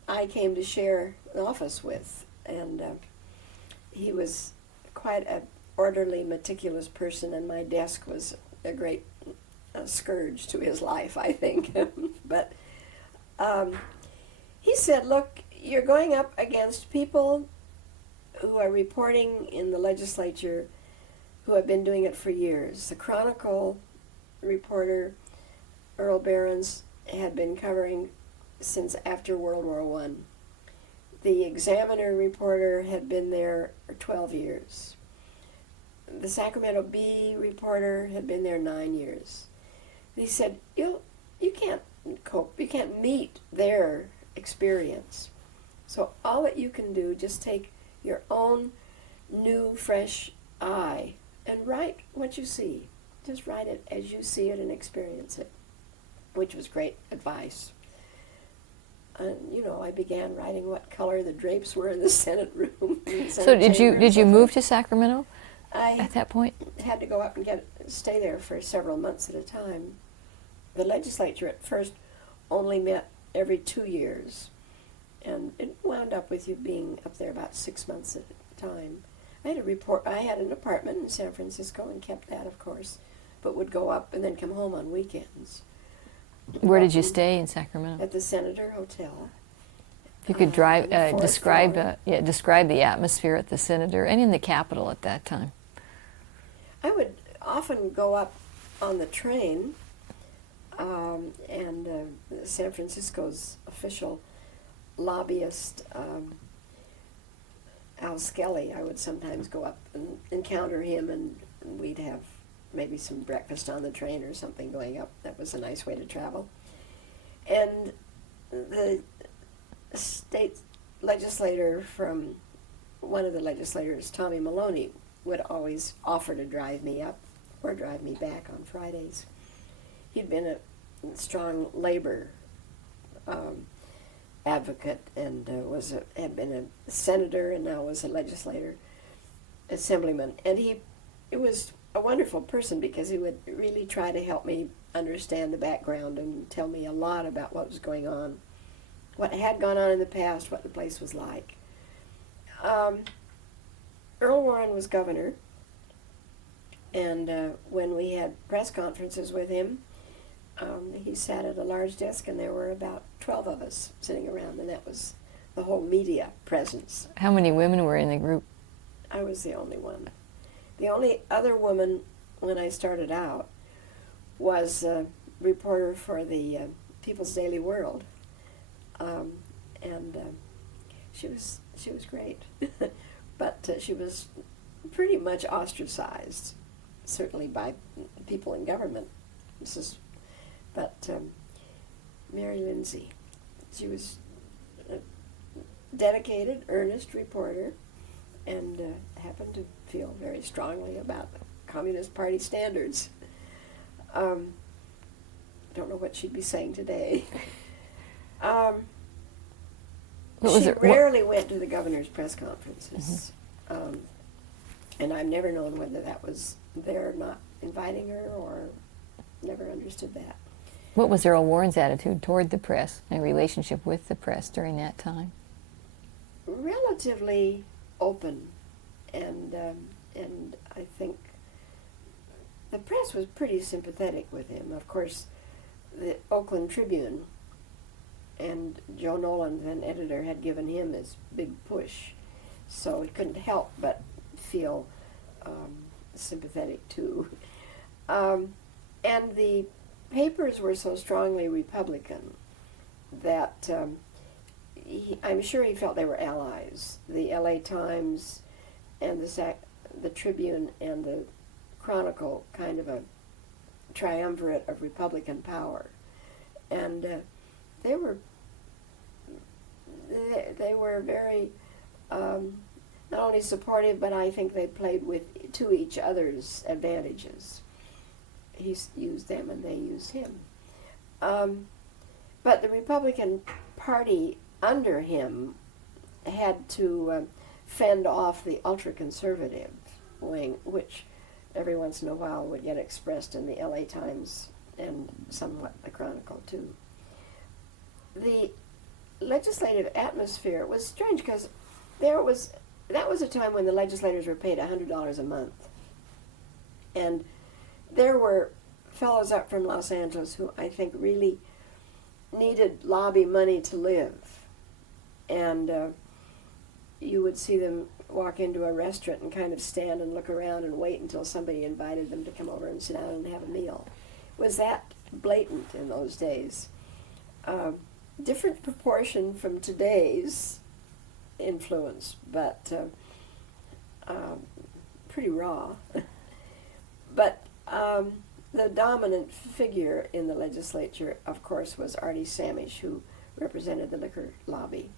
I came to share an office with, and he was quite an orderly, meticulous person, and my desk was a great scourge to his life, I think. But he said, "Look, you're going up against people who are reporting in the legislature who have been doing it for years. The Chronicle reporter, Earl Behrens, had been covering since after World War One. The Examiner reporter had been there for 12 years. The Sacramento Bee reporter had been there 9 years. He said, you can't cope, you can't meet their experience. So all that you can do, just take your own new, fresh eye and write what you see. Just write it as you see it and experience it, which was great advice. And, I began writing what color the drapes were in the Senate room. So did you move to Sacramento I at that point? had to go up and stay there for several months at a time. The legislature at first only met every 2 years, and it wound up with you being up there about 6 months at a time. I had an apartment in San Francisco and kept that, of course, but would go up and then come home on weekends. Where did you stay in Sacramento? At the Senator Hotel. If you could describe describe the atmosphere at the Senator and in the Capitol at that time. I would often go up on the train, and San Francisco's official lobbyist, Al Skelly, I would sometimes go up and encounter him, and we'd have maybe some breakfast on the train or something going up. That was a nice way to travel. And the state legislator from one of the legislators, Tommy Maloney, would always offer to drive me up or drive me back on Fridays. He'd been a strong labor advocate and had been a senator and now was a legislator, assemblyman. And he was a wonderful person because he would really try to help me understand the background and tell me a lot about what was going on, what had gone on in the past, what the place was like. Earl Warren was governor, and when we had press conferences with him, he sat at a large desk, and there were about 12 of us sitting around, and that was the whole media presence. How many women were in the group? I was the only one. The only other woman when I started out was a reporter for the People's Daily World, and she was great, but she was pretty much ostracized, certainly by people in government. But Mary Lindsay, she was a dedicated, earnest reporter, and happened to feel very strongly about the Communist Party standards. Don't know what she'd be saying today. She rarely went to the governor's press conferences, and I've never known whether that was their not inviting her or never understood that. What was Earl Warren's attitude toward the press and relationship with the press during that time? Relatively open, and I think the press was pretty sympathetic with him. Of course, the Oakland Tribune and Joe Nolan, then editor, had given him his big push, so he couldn't help but feel sympathetic too. And the papers were so strongly Republican that I'm sure he felt they were allies. The LA Times and the Tribune and the Chronicle, kind of a triumvirate of Republican power. And they were very not only supportive, but I think they played to each other's advantages. He used them and they used him. But the Republican Party under him had to fend off the ultra-conservative wing, which every once in a while would get expressed in the LA Times and somewhat the Chronicle too. The legislative atmosphere was strange because that was a time when the legislators were paid $100 a month. And there were fellows up from Los Angeles who I think really needed lobby money to live. And you would see them walk into a restaurant and kind of stand and look around and wait until somebody invited them to come over and sit down and have a meal. It was that blatant in those days. Different proportion from today's influence, but pretty raw. But the dominant figure in the legislature, of course, was Artie Samish, who represented the liquor lobby,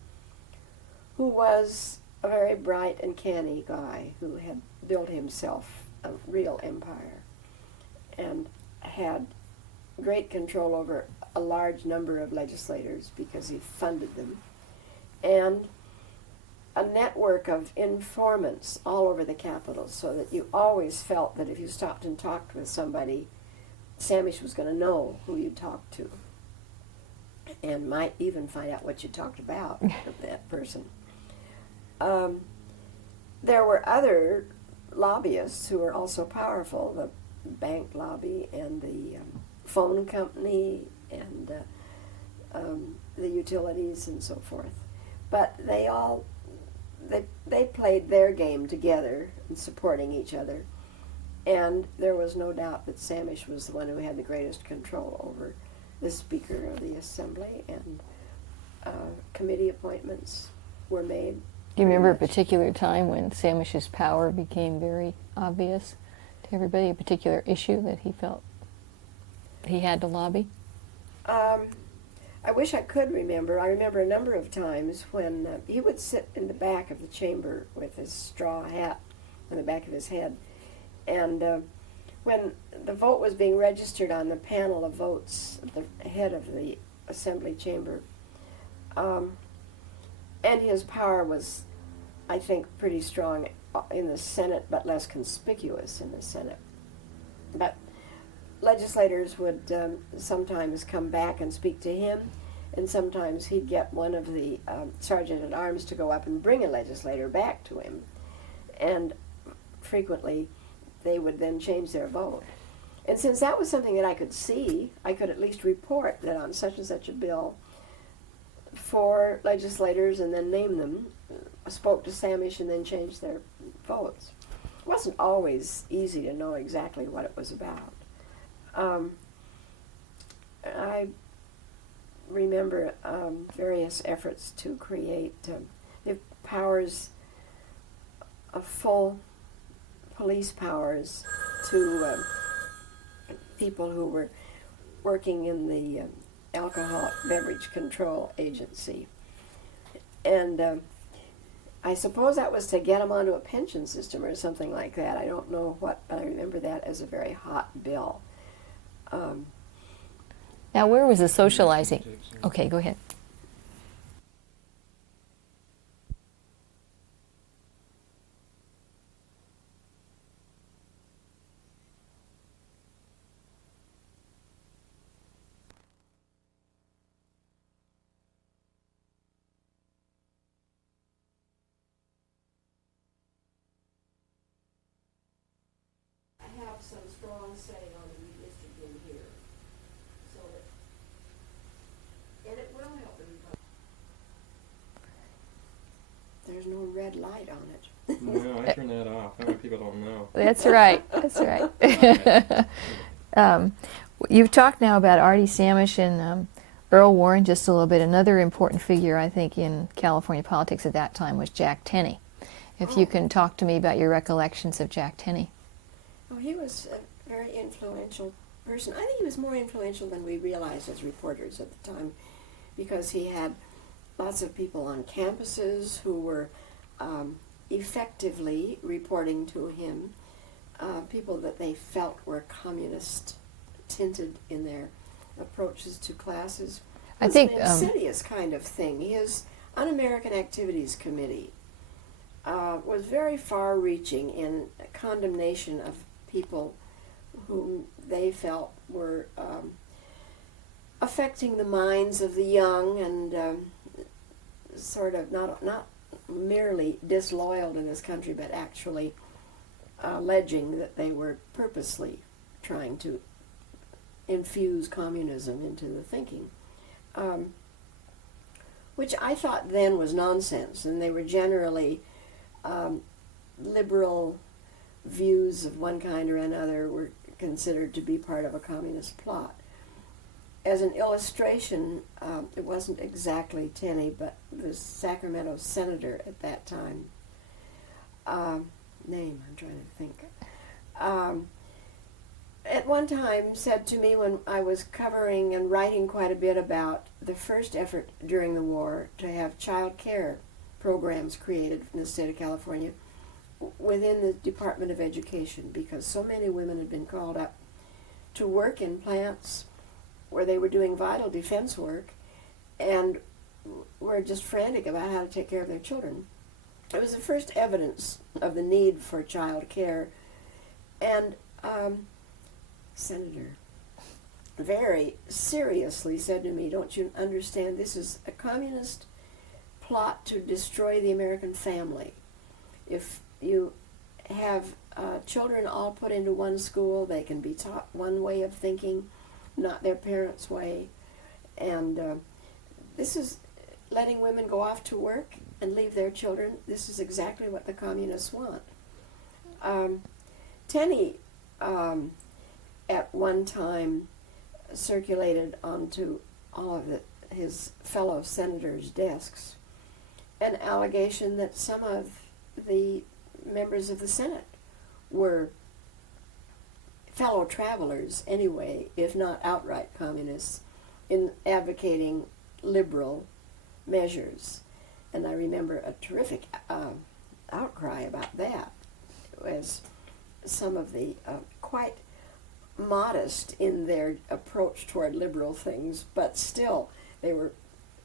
who was a very bright and canny guy who had built himself a real empire and had great control over a large number of legislators because he funded them, and a network of informants all over the Capitol, so that you always felt that if you stopped and talked with somebody, Samish was going to know who you talked to and might even find out what you talked about with that person. There were other lobbyists who were also powerful, the bank lobby and the phone company and the utilities and so forth. But they all they played their game together in supporting each other, and there was no doubt that Samish was the one who had the greatest control over the Speaker of the Assembly, and committee appointments were made. Do you remember a particular time when Samish's power became very obvious to everybody, a particular issue that he felt he had to lobby? I wish I could remember. I remember a number of times when he would sit in the back of the chamber with his straw hat on the back of his head. And when the vote was being registered on the panel of votes at the head of the assembly chamber, and his power was, I think, pretty strong in the Senate, but less conspicuous in the Senate. But legislators would sometimes come back and speak to him, and sometimes he'd get one of the sergeant-at-arms to go up and bring a legislator back to him. And frequently, they would then change their vote. And since that was something that I could see, I could at least report that on such and such a bill, 4 legislators, and then name them, spoke to Samish and then changed their votes. It wasn't always easy to know exactly what it was about. I remember various efforts to create the powers of full police powers to people who were working in the Alcohol Beverage Control Agency. And I suppose that was to get them onto a pension system or something like that. I don't know what, but I remember that as a very hot bill. Now, where was the socializing? Okay, go ahead. I have some strong say on the redistricting here, so that, and it will help the Republicans. There's no red light on it. No, I turn that off. That way people don't know. That's right. That's right. You've talked now about Artie Samish and Earl Warren just a little bit. Another important figure, I think, in California politics at that time was Jack Tenney. If you can talk to me about your recollections of Jack Tenney. Oh, he was a very influential person. I think he was more influential than we realized as reporters at the time, because he had lots of people on campuses who were effectively reporting to him, people that they felt were communist tinted in their approaches to classes. It was an insidious kind of thing. His Un-American Activities Committee was very far-reaching in condemnation of people whom they felt were affecting the minds of the young and sort of not merely disloyal to this country, but actually alleging that they were purposely trying to infuse communism into the thinking. which I thought then was nonsense, and they were generally liberal views of one kind or another were considered to be part of a communist plot. As an illustration, it wasn't exactly Tenney, but the Sacramento senator at that time, name I'm trying to think, at one time said to me when I was covering and writing quite a bit about the first effort during the war to have child care programs created in the state of California within the Department of Education, because so many women had been called up to work in plants where they were doing vital defense work and were just frantic about how to take care of their children. It was the first evidence of the need for child care, and Senator very seriously said to me, "Don't you understand, this is a communist plot to destroy the American family. If you have children all put into one school, they can be taught one way of thinking, not their parents' way. And this is letting women go off to work and leave their children. This is exactly what the communists want." Tenney, at one time, circulated onto all of his fellow senators' desks an allegation that some of the members of the Senate were fellow travelers anyway, if not outright communists, in advocating liberal measures. And I remember a terrific outcry about that, as some of the quite modest in their approach toward liberal things, but still they were,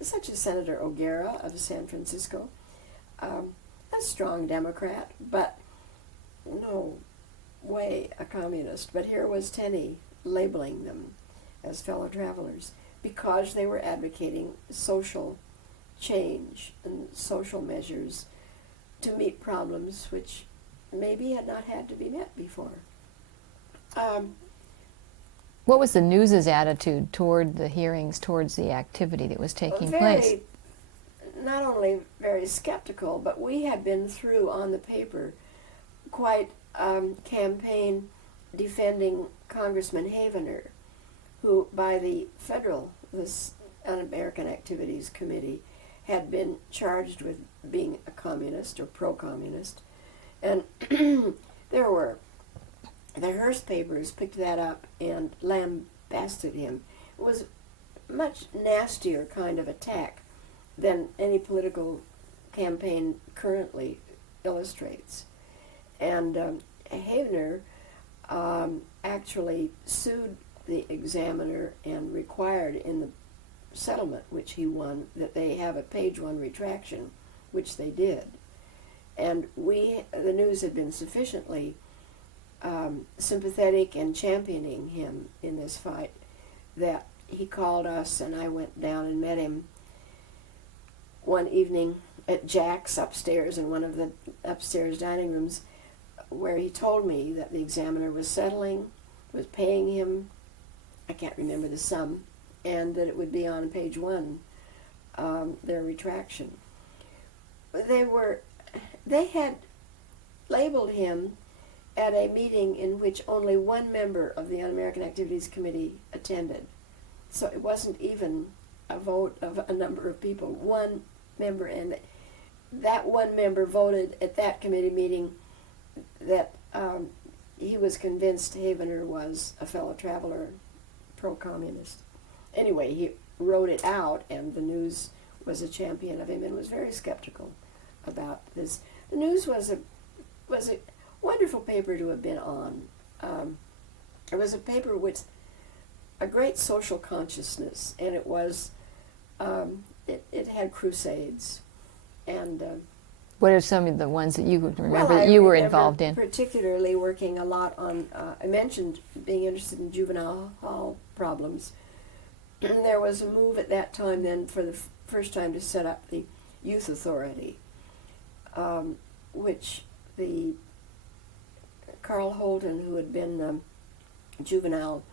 such as Senator O'Gara of San Francisco, a strong Democrat, but no way a communist. But here was Tenney labeling them as fellow travelers because they were advocating social change and social measures to meet problems which maybe had not had to be met before. What was the news's attitude toward the hearings, towards the activity that was taking place? Not only very skeptical, but we had been through on the paper quite campaign defending Congressman Havener, who by the this Un-American Activities Committee had been charged with being a communist or pro-communist. And the Hearst papers picked that up and lambasted him. It was a much nastier kind of attack than any political campaign currently illustrates. And Havener actually sued the Examiner and required in the settlement, which he won, that they have a page 1 retraction, which they did. And the news had been sufficiently sympathetic and championing him in this fight that he called us, and I went down and met him one evening at Jack's upstairs in one of the upstairs dining rooms, where he told me that the Examiner was paying him, I can't remember the sum, and that it would be on page 1, their retraction. They had labeled him at a meeting in which only one member of the Un-American Activities Committee attended. So it wasn't even a vote of a number of people, one member, and that one member voted at that committee meeting that he was convinced Havener was a fellow traveler, pro-communist. Anyway, he wrote it out, and the news was a champion of him and was very skeptical about this. The news was a wonderful paper to have been on. It was a paper with a great social consciousness, and it was it had crusades. And what are some of the ones that you would remember that you were involved in? Particularly working a lot on, I mentioned being interested in juvenile hall problems. And there was a move at that time then for the first time to set up the Youth Authority, which the Carl Holton, who had been juvenile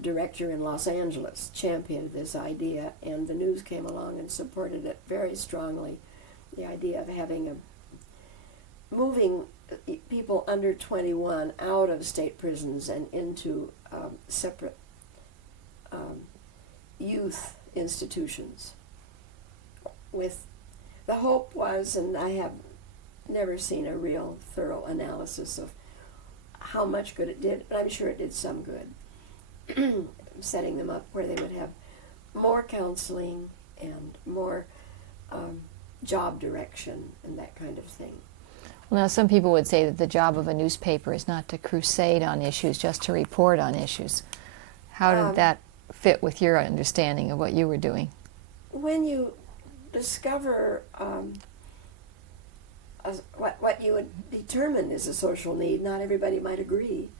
director in Los Angeles championed this idea, and the news came along and supported it very strongly. The idea of having moving people under 21 out of state prisons and into separate youth institutions. With the hope was, and I have never seen a real thorough analysis of how much good it did, but I'm sure it did some good. Setting them up where they would have more counseling and more job direction and that kind of thing. Well, now some people would say that the job of a newspaper is not to crusade on issues, just to report on issues. How did that fit with your understanding of what you were doing? When you discover what you would determine is a social need, not everybody might agree.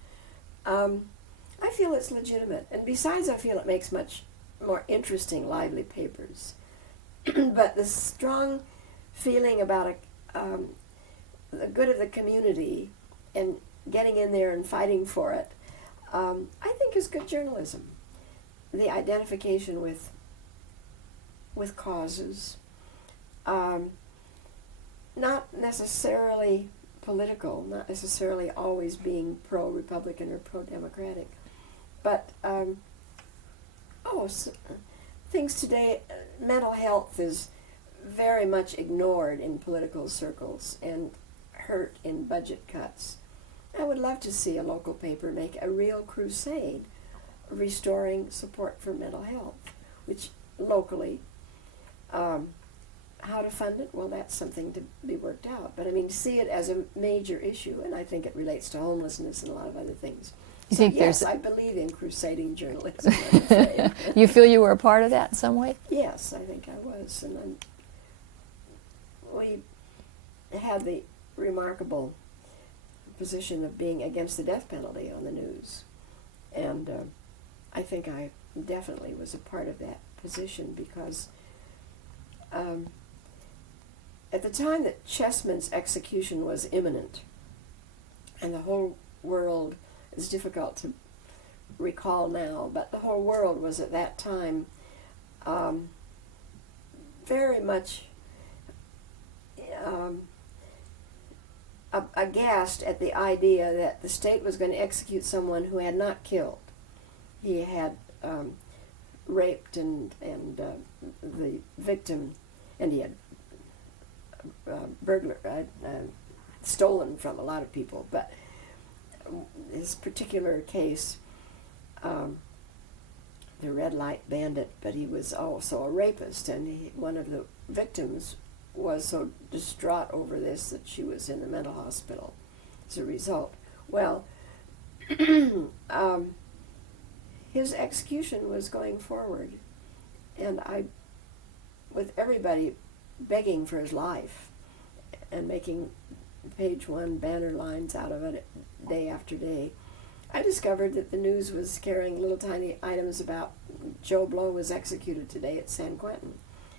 I feel it's legitimate, and besides I feel it makes much more interesting, lively papers. But the strong feeling about the good of the community and getting in there and fighting for it, I think is good journalism. The identification with causes, not necessarily political, not necessarily always being pro-Republican or pro-Democratic, but things today, mental health is very much ignored in political circles and hurt in budget cuts. I would love to see a local paper make a real crusade restoring support for mental health, which locally, how to fund it, well, that's something to be worked out. But I mean, see it as a major issue, and I think it relates to homelessness and a lot of other things. You think yes, there's... I believe in crusading journalism, I'm afraid. You feel you were a part of that in some way? Yes, I think I was. And we had the remarkable position of being against the death penalty on the news. And I think I definitely was a part of that position because at the time that Chessman's execution was imminent, and the whole world, it's difficult to recall now, but the whole world was at that time very much aghast at the idea that the state was going to execute someone who had not killed. He had raped and the victim, and he had stolen from a lot of people. But this particular case, the red light bandit, but he was also a rapist, and one of the victims was so distraught over this that she was in the mental hospital as a result. Well, his execution was going forward, and with everybody begging for his life and making page one banner lines out of it day after day, I discovered that the news was carrying little tiny items about Joe Blow was executed today at San Quentin.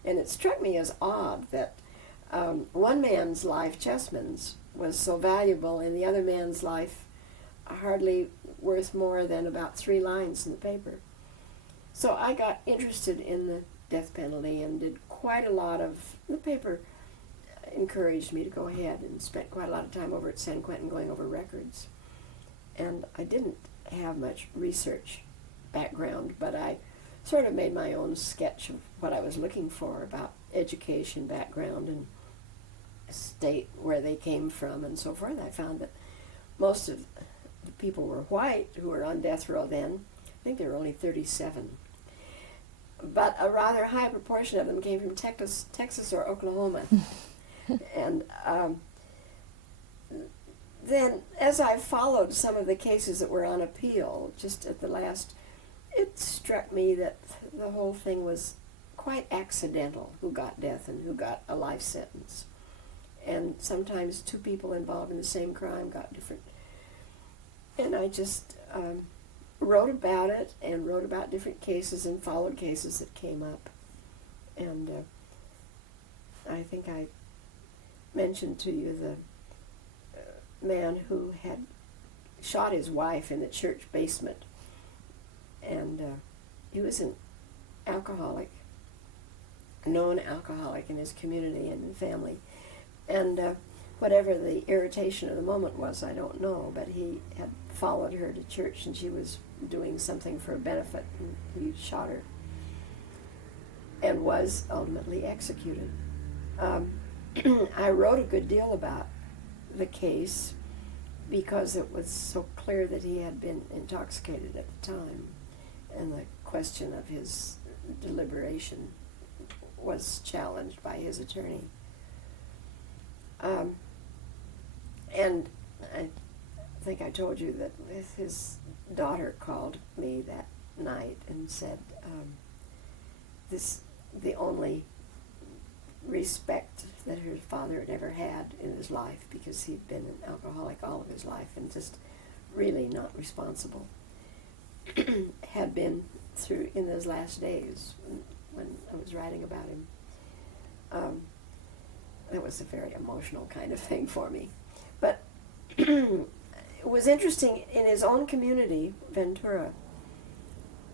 And it struck me as odd that one man's life, Chessman's, was so valuable, and the other man's life hardly worth more than about 3 lines in the paper. So I got interested in the death penalty and did quite a lot of, the paper encouraged me to go ahead and spent quite a lot of time over at San Quentin going over records. And I didn't have much research background, but I sort of made my own sketch of what I was looking for about education background and state where they came from and so forth. I found that most of the people were white who were on death row then. I think there were only 37. But a rather high proportion of them came from Texas or Oklahoma. And then as I followed some of the cases that were on appeal, just at the last, it struck me that the whole thing was quite accidental, who got death and who got a life sentence. And sometimes 2 people involved in the same crime got different. And I just wrote about it and wrote about different cases and followed cases that came up. And I think I mentioned to you the man who had shot his wife in the church basement and he was an alcoholic, a known alcoholic in his community and family. And whatever the irritation of the moment was, I don't know, but he had followed her to church, and she was doing something for a benefit, and he shot her and was ultimately executed. I wrote a good deal about the case because it was so clear that he had been intoxicated at the time, and the question of his deliberation was challenged by his attorney. And I think I told you that his daughter called me that night and said, the only respect that her father had ever had in his life, because he'd been an alcoholic all of his life and just really not responsible, had been through in those last days when I was writing about him. That was a very emotional kind of thing for me. But it was interesting, in his own community, Ventura,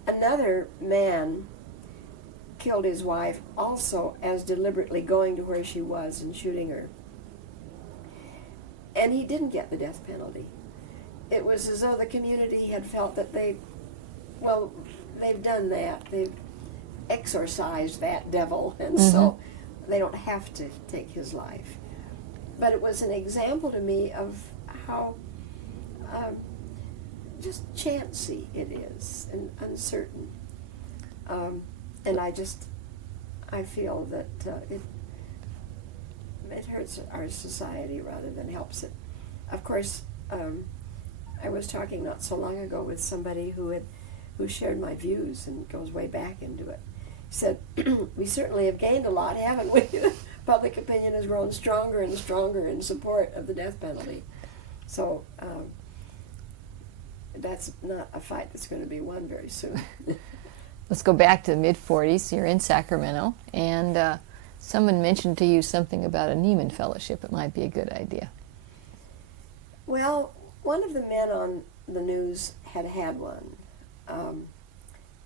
another man killed his wife also as deliberately going to where she was and shooting her. And he didn't get the death penalty. It was as though the community had felt that they've done that. They've exorcised that devil, and so they don't have to take his life. But it was an example to me of how just chancy it is and uncertain. And I feel that it hurts our society rather than helps it. Of course, I was talking not so long ago with somebody who shared my views and goes way back into it. He said, "We certainly have gained a lot, haven't we? Public opinion has grown stronger and stronger in support of the death penalty." So that's not a fight that's going to be won very soon. Let's go back to the mid-40s. You're in Sacramento, and someone mentioned to you something about a Neiman Fellowship. It might be a good idea. Well, one of the men on the news had one,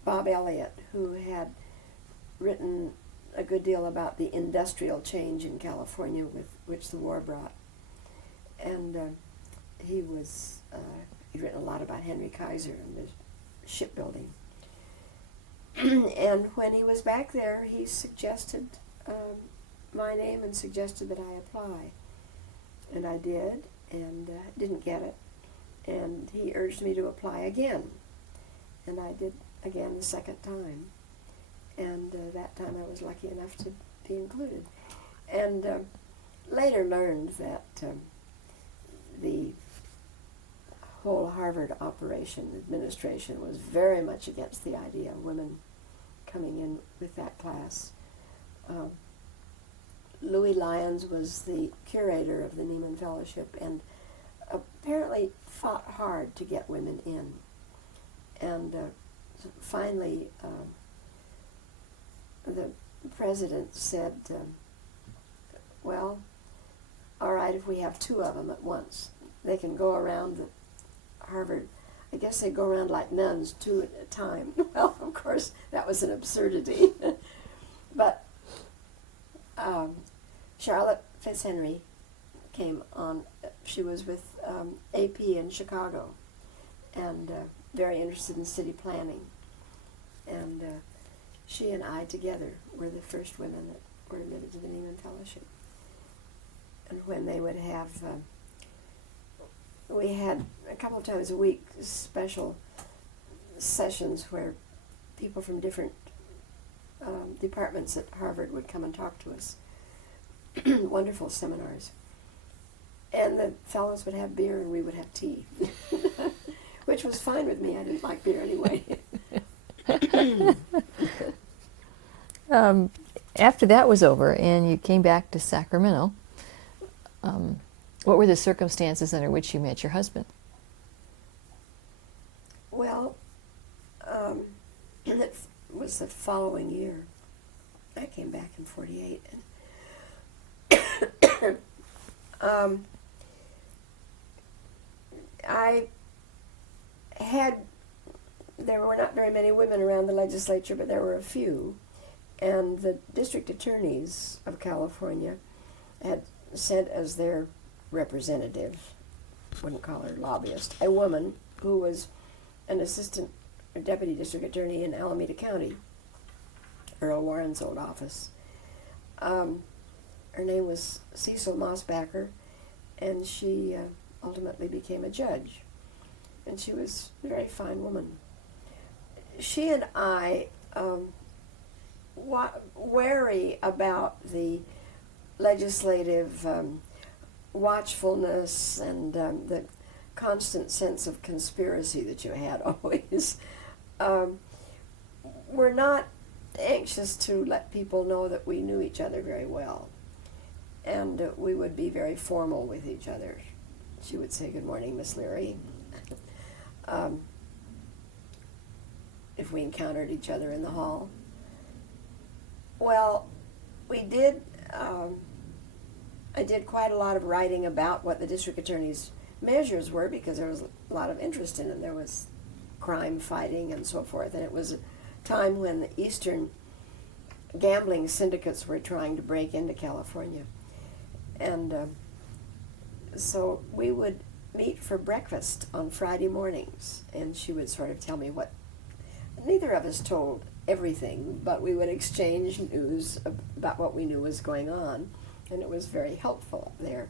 Bob Elliott, who had written a good deal about the industrial change in California with which the war brought. And he'd written a lot about Henry Kaiser and the shipbuilding. And when he was back there, he suggested my name and suggested that I apply. And I did, and didn't get it. And he urged me to apply again. And I did again the second time. And that time I was lucky enough to be included. And later learned that the whole Harvard operation administration was very much against the idea of women coming in with that class. Louis Lyons was the curator of the Neiman Fellowship and apparently fought hard to get women in. And finally, the president said, well, all right, if we have two of them at once, they can go around the Harvard. I guess they go around like nuns, two at a time. Well, of course, that was an absurdity. But Charlotte Fitzhenry came on. She was with AP in Chicago and very interested in city planning. And she and I together were the first women that were admitted to the Neiman Fellowship. And when they would have, we had a couple of times a week special sessions where people from different departments at Harvard would come and talk to us. Wonderful seminars. And the fellows would have beer and we would have tea, which was fine with me. I didn't like beer anyway. After that was over and you came back to Sacramento, what were the circumstances under which you met your husband? Well, it was the following year. I came back in 48. And I had there were not very many women around the legislature, but there were a few. And the district attorneys of California had sent as their representative, wouldn't call her lobbyist, a woman who was an assistant or deputy district attorney in Alameda County, Earl Warren's old office. Her name was Cecil Mossbacker, and she ultimately became a judge. And she was a very fine woman. She and I, wary about the legislative watchfulness and the constant sense of conspiracy that you had always, we're not anxious to let people know that we knew each other very well. And we would be very formal with each other. She would say, "Good morning, Miss Leary," if we encountered each other in the hall. Well, we did, I did quite a lot of writing about what the district attorney's measures were because there was a lot of interest in it. There was crime fighting and so forth, and it was a time when the eastern gambling syndicates were trying to break into California. And so we would meet for breakfast on Friday mornings, and she would sort of tell me what, neither of us told everything, but we would exchange news about what we knew was going on, and it was very helpful there.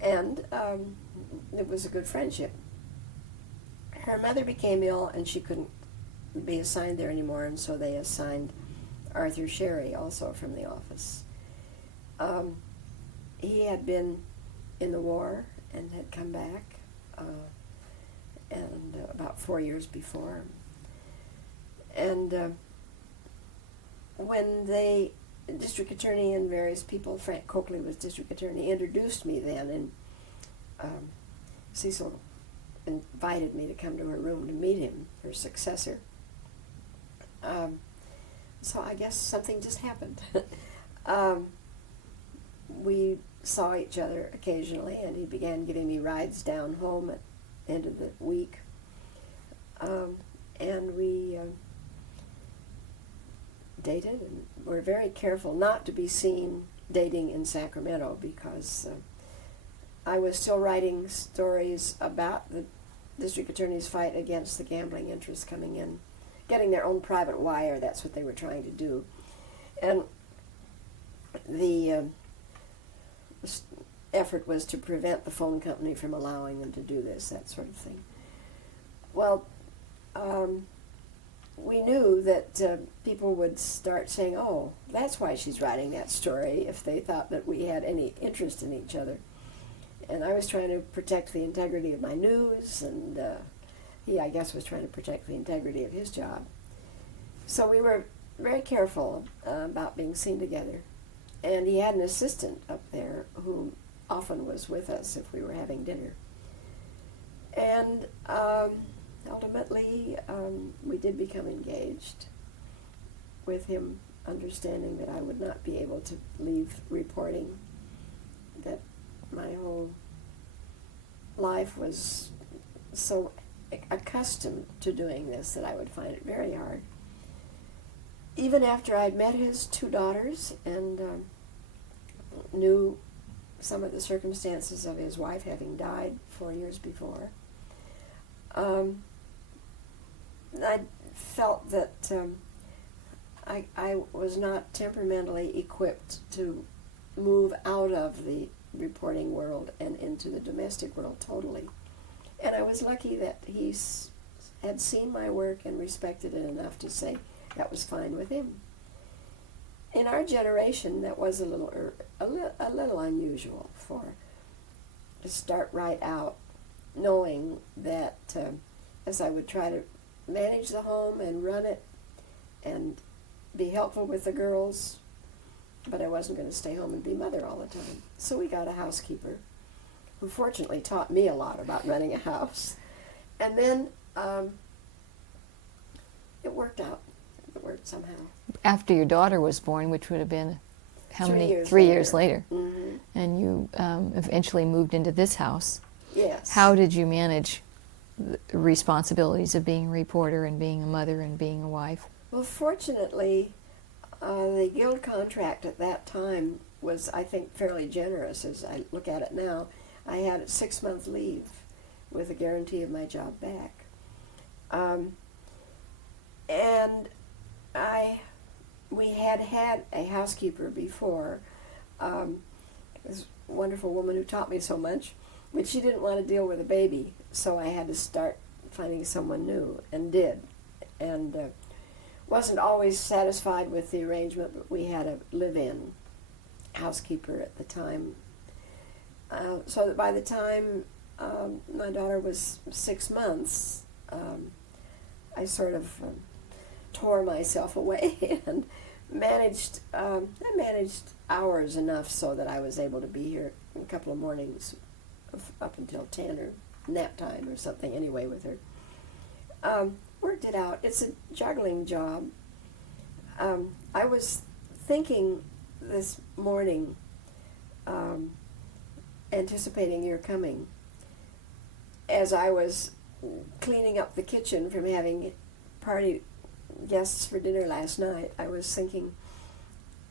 And it was a good friendship. Her mother became ill, and she couldn't be assigned there anymore, and so they assigned Arthur Sherry, also from the office. He had been in the war and had come back, and about 4 years before. And when the district attorney and various people, Frank Coakley was district attorney, introduced me then, and Cecil invited me to come to her room to meet him, her successor. So I guess something just happened. We saw each other occasionally, and he began giving me rides down home at the end of the week. And we dated, and were very careful not to be seen dating in Sacramento because I was still writing stories about the district attorney's fight against the gambling interests coming in, getting their own private wire. That's what they were trying to do. And the effort was to prevent the phone company from allowing them to do this, that sort of thing. Well, we knew that people would start saying, "Oh, that's why she's writing that story," if they thought that we had any interest in each other. And I was trying to protect the integrity of my news, and he, I guess, was trying to protect the integrity of his job. So we were very careful about being seen together. And he had an assistant up there who often was with us if we were having dinner. And ultimately, we did become engaged, with him understanding that I would not be able to leave reporting, that my whole life was so accustomed to doing this that I would find it very hard. Even after I'd met his two daughters and knew some of the circumstances of his wife having died 4 years before, I felt that I was not temperamentally equipped to move out of the reporting world and into the domestic world totally. And I was lucky that he had seen my work and respected it enough to say that was fine with him. In our generation, that was a little unusual to start right out knowing that as I would try to manage the home and run it and be helpful with the girls, but I wasn't going to stay home and be mother all the time. So we got a housekeeper who fortunately taught me a lot about running a house. And then it worked out. It worked somehow. After your daughter was born, which would have been how 3 many? years 3 years later. Mm-hmm. And you eventually moved into this house. Yes. How did you manage the responsibilities of being a reporter and being a mother and being a wife? Well, fortunately, the Guild contract at that time was, I think, fairly generous as I look at it now. I had a 6-month leave with a guarantee of my job back. And we had had a housekeeper before, this wonderful woman who taught me so much, but she didn't want to deal with a baby, so I had to start finding someone new, and did. And wasn't always satisfied with the arrangement, but we had a live-in housekeeper at the time. So that by the time my daughter was 6 months, I sort of tore myself away and managed. I managed hours enough so that I was able to be here a couple of mornings up until 10 or nap time or something anyway with her. Worked it out. It's a juggling job. I was thinking this morning, anticipating your coming, as I was cleaning up the kitchen from having party guests for dinner last night. I was thinking,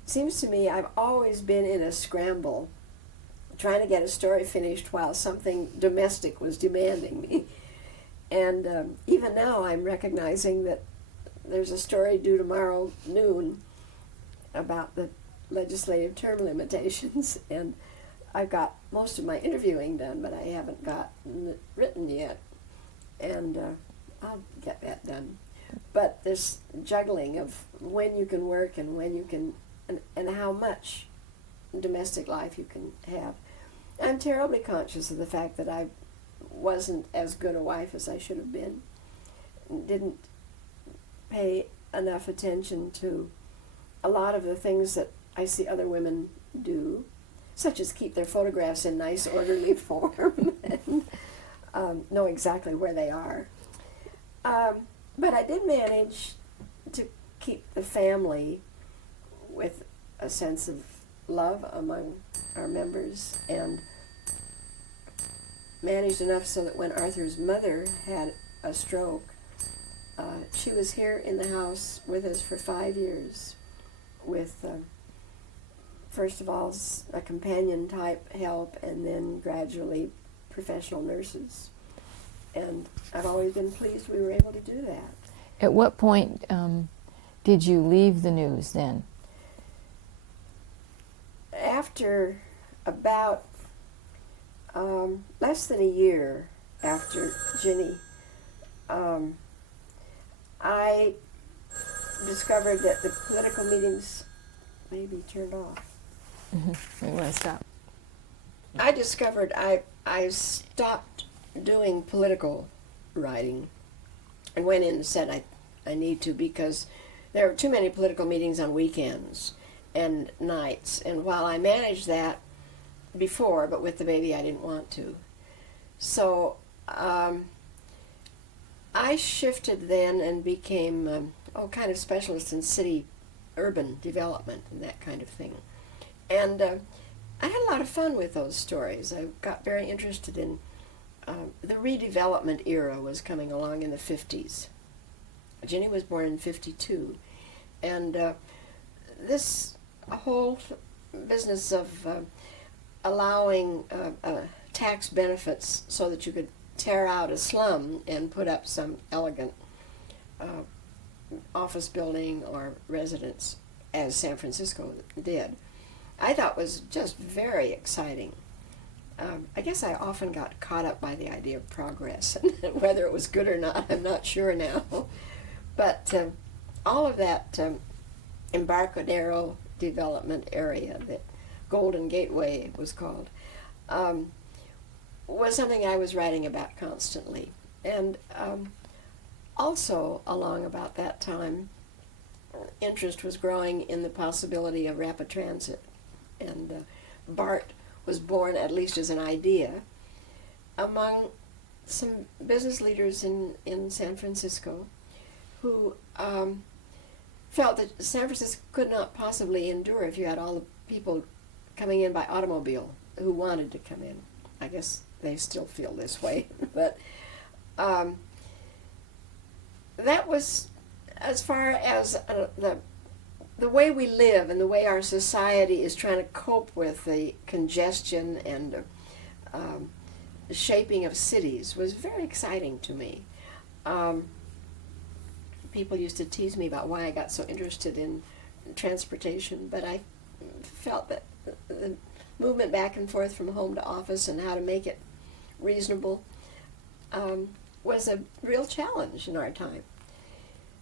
seems to me I've always been in a scramble trying to get a story finished while something domestic was demanding me. And even now I'm recognizing that there's a story due tomorrow noon about the legislative term limitations, and I've got most of my interviewing done, but I haven't gotten it written yet, and I'll get that done. But this juggling of when you can work and when you can, and how much domestic life you can have. I'm terribly conscious of the fact that I wasn't as good a wife as I should have been. Didn't pay enough attention to a lot of the things that I see other women do, such as keep their photographs in nice orderly form and know exactly where they are. But I did manage to keep the family with a sense of love among our members, and managed enough so that when Arthur's mother had a stroke, she was here in the house with us for 5 years with, first of all, a companion type help, and then gradually professional nurses. And I've always been pleased we were able to do that. At what point did you leave the news then? After about less than a year after Ginny, I discovered that the political meetings may be turned off. We want to stop. I discovered I stopped doing political writing and went in and said I need to, because there are too many political meetings on weekends and nights, and while I managed that before, but with the baby I didn't want to. So I shifted then and became kind of specialist in city urban development and that kind of thing. And I had a lot of fun with those stories. I got very interested in the redevelopment era was coming along in the 50s. Ginny was born in 52. And this whole business of allowing tax benefits so that you could tear out a slum and put up some elegant office building or residence, as San Francisco did, I thought was just very exciting. I guess I often got caught up by the idea of progress, and whether it was good or not, I'm not sure now. But all of that Embarcadero development area, that Golden Gateway was called, was something I was writing about constantly. And also, along about that time, interest was growing in the possibility of rapid transit. And BART was born, at least as an idea, among some business leaders in San Francisco who felt that San Francisco could not possibly endure if you had all the people coming in by automobile who wanted to come in. I guess they still feel this way. But That was as far as the way we live and the way our society is trying to cope with the congestion and shaping of cities was very exciting to me. People used to tease me about why I got so interested in transportation, but I felt that the movement back and forth from home to office and how to make it reasonable was a real challenge in our time.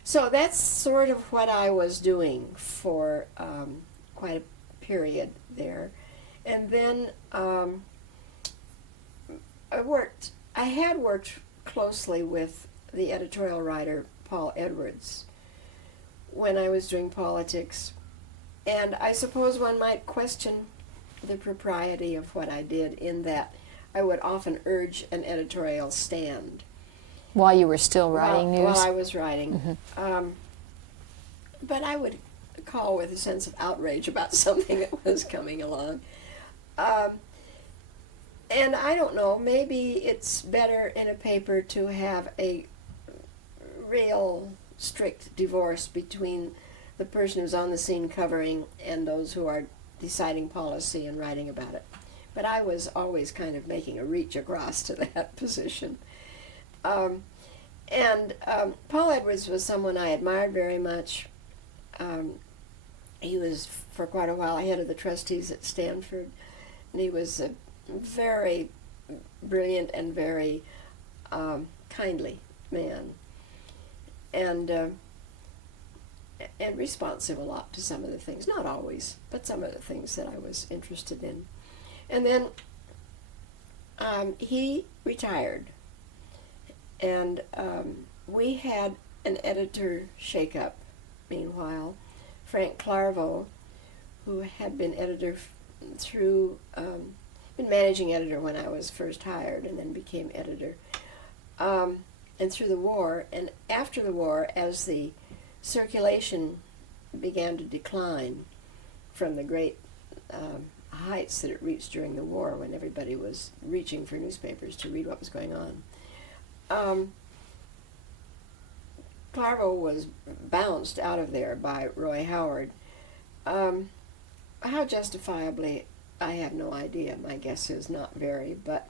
So that's sort of what I was doing for quite a period there. And then I had worked closely with the editorial writer Paul Edwards when I was doing politics. And I suppose one might question the propriety of what I did in that I would often urge an editorial stand. While you were still writing news? While I was writing. But I would call with a sense of outrage about something that was coming along. And I don't know, maybe it's better in a paper to have a real strict divorce between the person who's on the scene covering and those who are deciding policy and writing about it. But I was always kind of making a reach across to that position. Paul Edwards was someone I admired very much. He was, for quite a while, head of the trustees at Stanford, and he was a very brilliant and very kindly man, and responsive a lot to some of the things, not always, but some of the things that I was interested in. And then he retired, and we had an editor shakeup. Meanwhile, Frank Clarvo, who had been editor been managing editor when I was first hired, and then became editor, and through the war and after the war, as the circulation began to decline from the great heights that it reached during the war, when everybody was reaching for newspapers to read what was going on. Clarvo was bounced out of there by Roy Howard. How justifiably, I have no idea. My guess is not very, but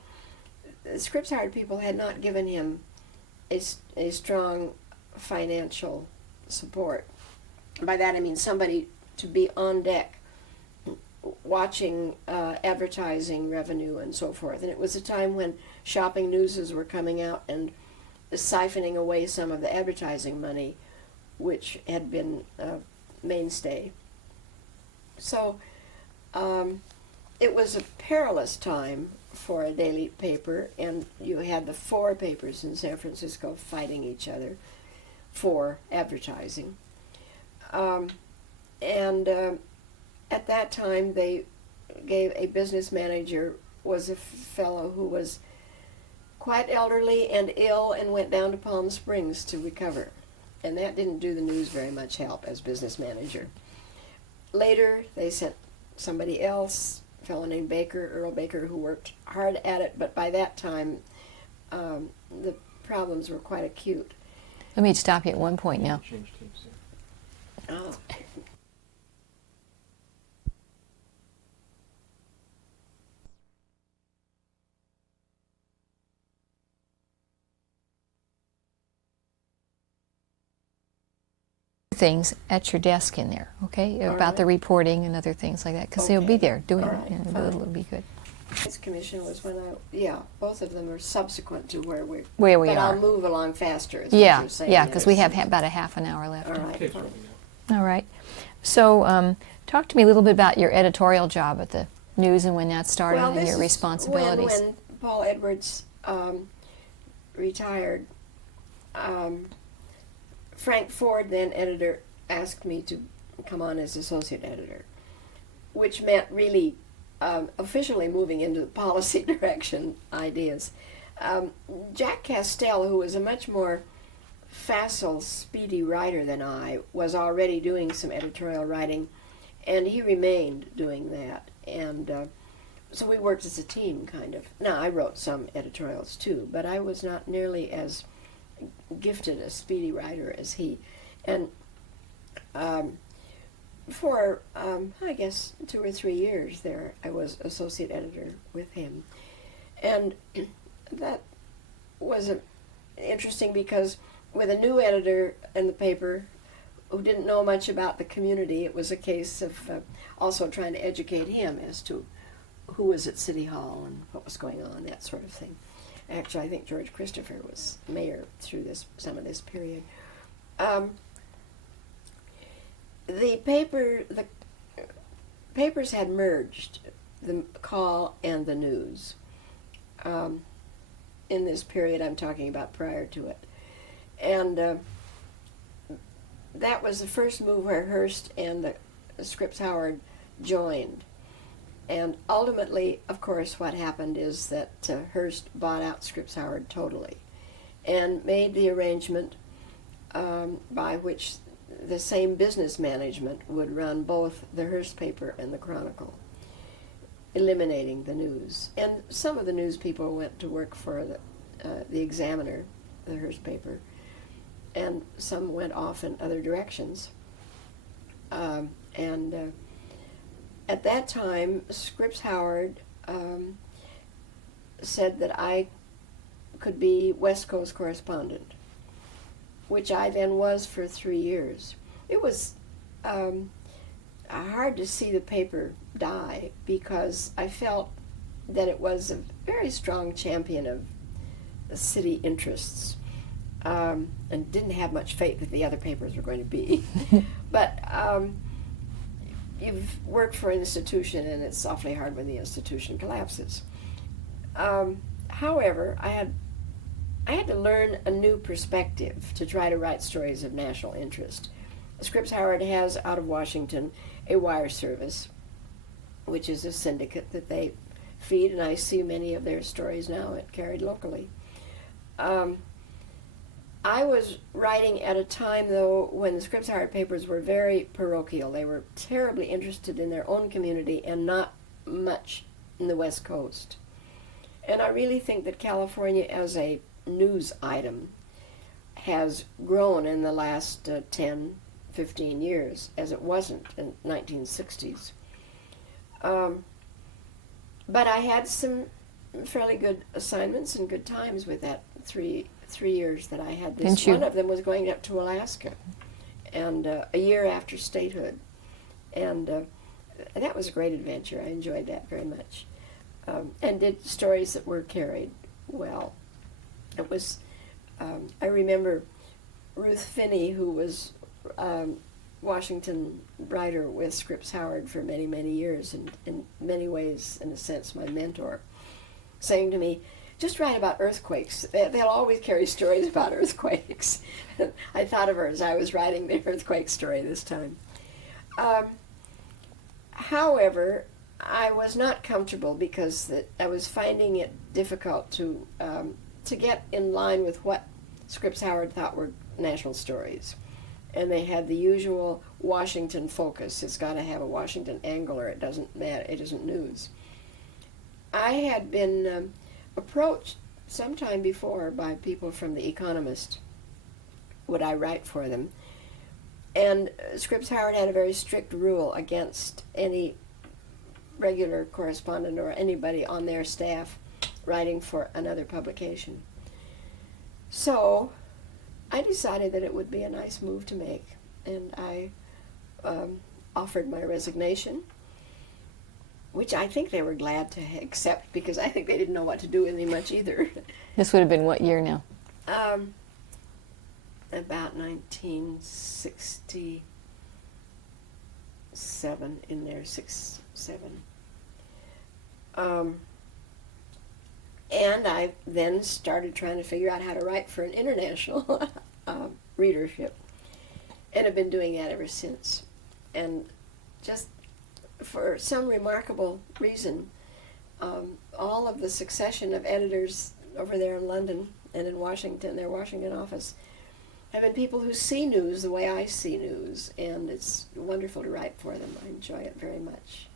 the Scripps Howard people had not given him a strong financial support. By that I mean somebody to be on deck watching advertising revenue and so forth. And it was a time when shopping newses were coming out and siphoning away some of the advertising money, which had been a mainstay. So it was a perilous time for a daily paper, and you had the four papers in San Francisco fighting each other for advertising. At that time, they gave a business manager, was a fellow who was quite elderly and ill and went down to Palm Springs to recover. And that didn't do the news very much help as business manager. Later, they sent somebody else, a fellow named Baker, Earl Baker, who worked hard at it, but by that time, the problems were quite acute. Let me stop you at one point now. Change tapes, yeah. Oh. Things at your desk in there, okay, All about right. the reporting and other things like that, because they'll be Okay. there doing All it, right, and fine. it'll be good. This commission was when both of them are subsequent to where we But I'll are. move along faster, is what Yeah, you're saying. yeah, because we have Yes. about a half an hour left. All right, Tapes fine. rolling out. All right. So talk to me a little bit about your editorial job at the news and when that started Well, and this your is responsibilities. When Paul Edwards retired, Frank Ford, then editor, asked me to come on as associate editor, which meant really officially moving into the policy direction ideas. Jack Castell, who was a much more facile, speedy writer than I, was already doing some editorial writing, and he remained doing that. And so we worked as a team, kind of. Now, I wrote some editorials too, but I was not nearly as gifted a speedy writer as he. And for, I guess, 2 or 3 years there, I was associate editor with him. And that was interesting because with a new editor in the paper who didn't know much about the community, it was a case of also trying to educate him as to who was at City Hall and what was going on, that sort of thing. Actually, I think George Christopher was mayor through some of this period. The papers had merged, the Call and the News, in this period I'm talking about prior to it. And that was the first move where Hearst and the Scripps Howard joined. And ultimately, of course, what happened is that Hearst bought out Scripps Howard totally and made the arrangement by which the same business management would run both the Hearst paper and the Chronicle, eliminating the News. And some of the news people went to work for the Examiner, the Hearst paper, and some went off in other directions. At that time, Scripps Howard said that I could be West Coast correspondent, which I then was for 3 years. It was hard to see the paper die because I felt that it was a very strong champion of the city interests, and didn't have much faith that the other papers were going to be. But you've worked for an institution, and it's awfully hard when the institution collapses. However, I had to learn a new perspective to try to write stories of national interest. Scripps Howard has, out of Washington, a wire service, which is a syndicate that they feed, and I see many of their stories now carried locally. I was writing at a time, though, when the Scripps Howard papers were very parochial. They were terribly interested in their own community and not much in the West Coast. And I really think that California as a news item has grown in the last 10, 15 years, as it wasn't in the 1960s. But I had some fairly good assignments and good times with that three years that I had this. Didn't you? One of them was going up to Alaska, and a year after statehood. And that was a great adventure. I enjoyed that very much. And did stories that were carried well. It was, I remember Ruth Finney, who was Washington writer with Scripps Howard for many, many years, and in many ways, in a sense, my mentor, saying to me, just write about earthquakes. They'll always carry stories about earthquakes. I thought of her as I was writing the earthquake story this time. However, I was not comfortable because I was finding it difficult to get in line with what Scripps Howard thought were national stories. And they had the usual Washington focus. It's got to have a Washington angle or it doesn't matter, it isn't news. I had been approached sometime before by people from The Economist. Would I write for them? And Scripps Howard had a very strict rule against any regular correspondent or anybody on their staff writing for another publication. So I decided that it would be a nice move to make, and I offered my resignation, which I think they were glad to accept because I think they didn't know what to do with me much either. This would have been what year now? About 1967, in there, 6, 7. And I then started trying to figure out how to write for an international readership, and have been doing that ever since. And just for some remarkable reason, all of the succession of editors over there in London and in Washington, their Washington office, have been people who see news the way I see news, and it's wonderful to write for them. I enjoy it very much.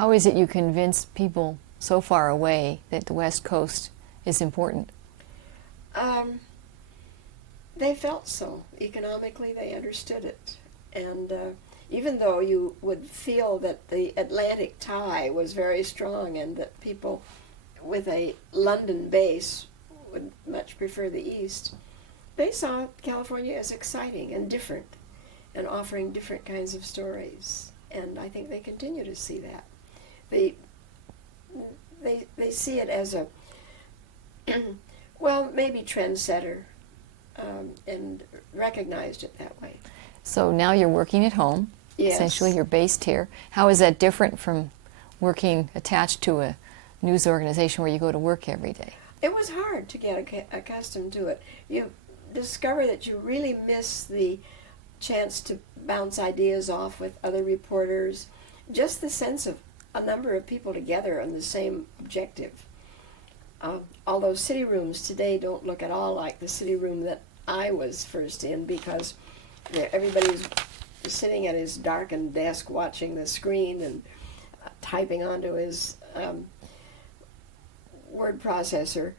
How is it you convince people so far away that the West Coast is important? They felt so. Economically, they understood it. And even though you would feel that the Atlantic tie was very strong and that people with a London base would much prefer the East, they saw California as exciting and different and offering different kinds of stories. And I think they continue to see that. They see it as a, well, maybe trendsetter, and recognized it that way. So now you're working at home. Yes. Essentially, you're based here. How is that different from working attached to a news organization where you go to work every day? It was hard to get accustomed to it. You discover that you really miss the chance to bounce ideas off with other reporters, just the sense of a number of people together on the same objective. Although city rooms today don't look at all like the city room that I was first in, because everybody's sitting at his darkened desk watching the screen and typing onto his word processor,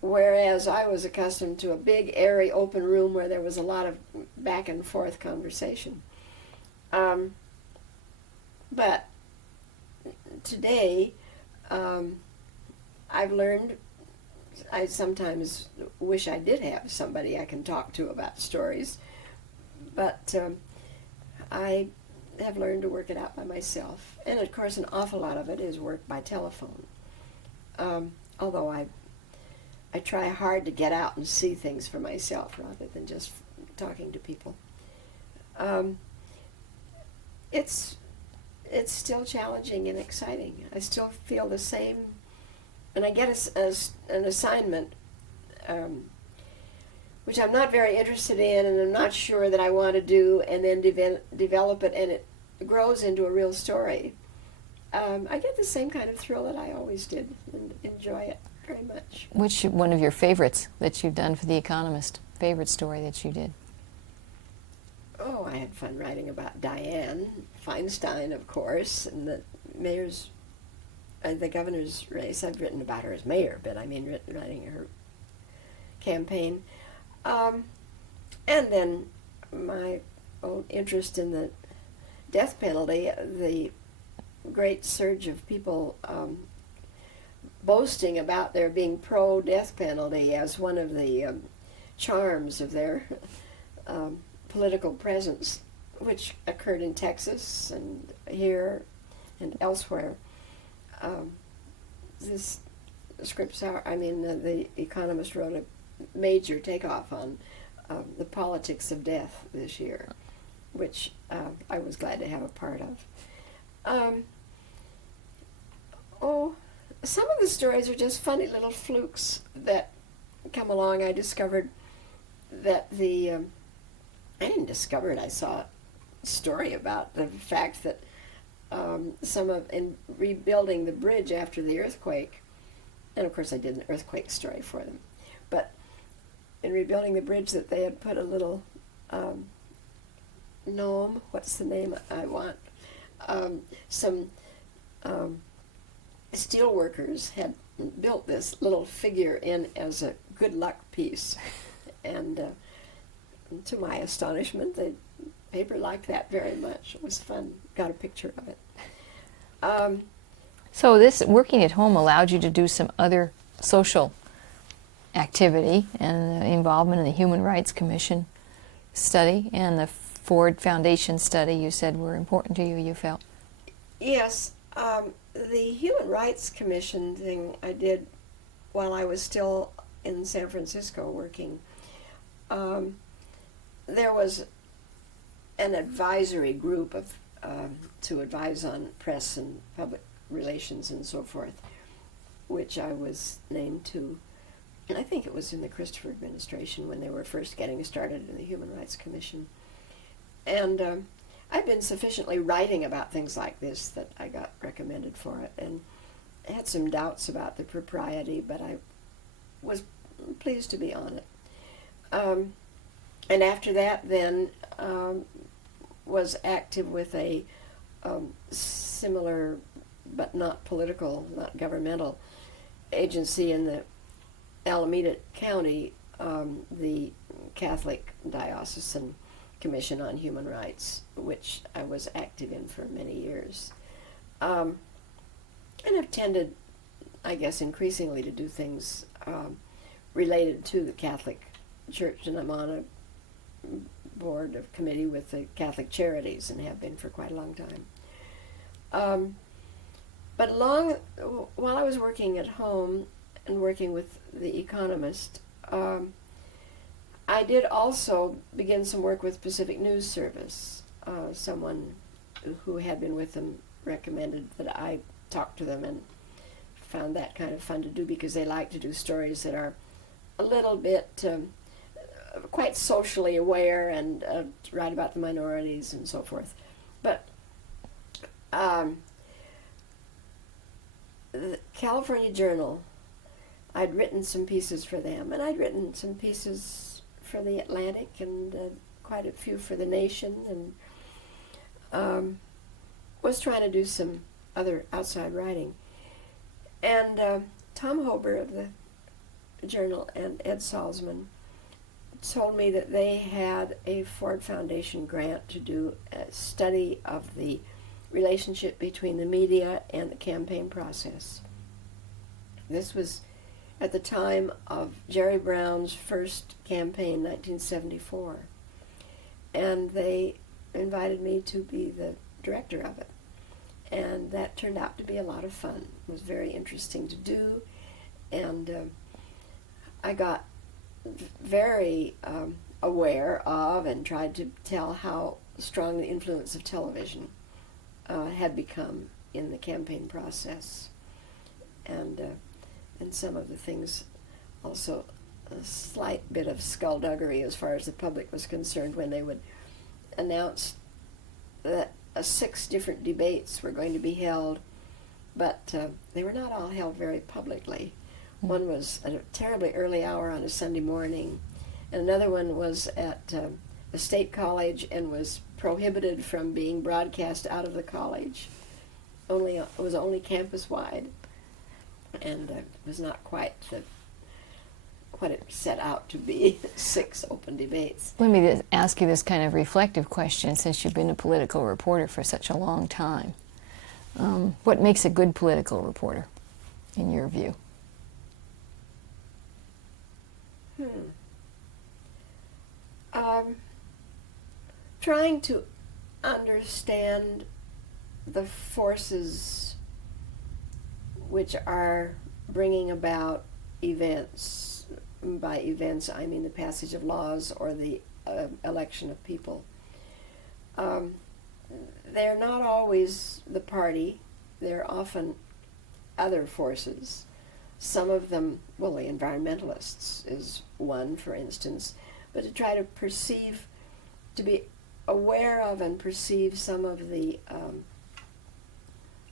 whereas I was accustomed to a big, airy, open room where there was a lot of back and forth conversation. But today, I've learned, I sometimes wish I did have somebody I can talk to about stories, but I have learned to work it out by myself. And of course, an awful lot of it is work by telephone. Although I try hard to get out and see things for myself rather than just talking to people. It's still challenging and exciting. I still feel the same, and I get an assignment, which I'm not very interested in, and I'm not sure that I want to do, and then develop it, and it grows into a real story. I get the same kind of thrill that I always did, and enjoy it very much. Which one of your favorites that you've done for The Economist? Favorite story that you did? Oh, I had fun writing about Dianne Feinstein, of course, and the governor's race. I've written about her as mayor, but I mean writing her campaign. And then my own interest in the death penalty, the great surge of people boasting about their being pro-death penalty as one of the charms of their political presence, which occurred in Texas and here and elsewhere. This the Economist wrote a major takeoff on the politics of death this year, which I was glad to have a part of. Some of the stories are just funny little flukes that come along. I discovered that I didn't discover it, I saw a story about the fact that in rebuilding the bridge after the earthquake, and of course I did an earthquake story for them, but in rebuilding the bridge that they had put a little gnome, what's the name I want, some steel workers had built this little figure in as a good luck piece, and to my astonishment, the paper liked that very much. It was fun. Got a picture of it. So this working at home allowed you to do some other social activity and involvement in the Human Rights Commission study and the Ford Foundation study you said were important to you, you felt. Yes. The Human Rights Commission thing I did while I was still in San Francisco working. There was an advisory group of to advise on press and public relations and so forth, which I was named to. And I think it was in the Christopher administration when they were first getting started in the Human Rights Commission. And I've been sufficiently writing about things like this that I got recommended for it, and I had some doubts about the propriety, but I was pleased to be on it. And after that, then, was active with a similar but not political, not governmental, agency in the Alameda County, the Catholic Diocesan Commission on Human Rights, which I was active in for many years. And I've tended, I guess, increasingly to do things related to the Catholic Church, and I'm on a board of committee with the Catholic Charities and have been for quite a long time. But while I was working at home and working with The Economist, I did also begin some work with Pacific News Service. Someone who had been with them recommended that I talk to them, and found that kind of fun to do because they like to do stories that are a little bit quite socially aware and write about the minorities and so forth. But the California Journal, I'd written some pieces for them, and I'd written some pieces for the Atlantic and quite a few for the Nation, and was trying to do some other outside writing. And Tom Hober of the Journal and Ed Salzman told me that they had a Ford Foundation grant to do a study of the relationship between the media and the campaign process. This was at the time of Jerry Brown's first campaign, 1974. And they invited me to be the director of it. And that turned out to be a lot of fun. It was very interesting to do. And I got very aware of and tried to tell how strong the influence of television had become in the campaign process. And some of the things, also a slight bit of skullduggery as far as the public was concerned when they would announce that 6 different debates were going to be held, but they were not all held very publicly. One was at a terribly early hour on a Sunday morning, and another one was at a state college and was prohibited from being broadcast out of the college. It was only campus-wide, and it was not quite what it set out to be, 6 open debates. Let me ask you this kind of reflective question, since you've been a political reporter for such a long time. What makes a good political reporter, in your view? Trying to understand the forces which are bringing about events. By events, I mean the passage of laws or the election of people. They're not always the party. They're often other forces. Some of them, well, the environmentalists is one, for instance, but to try to be aware of and perceive some of the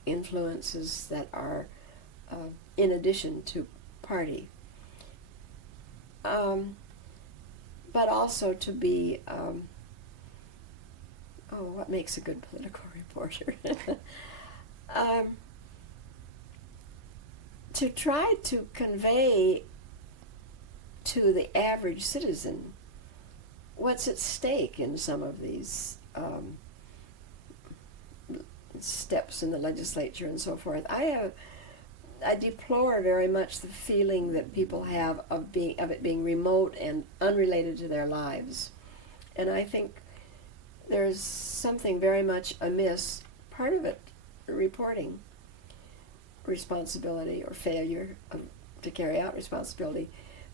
influences that are in addition to party. But also to be, what makes a good political reporter? To try to convey to the average citizen what's at stake in some of these steps in the legislature and so forth. I deplore very much the feeling that people have of it being remote and unrelated to their lives. And I think there's something very much amiss. Part of it, reporting responsibility or failure to carry out responsibility,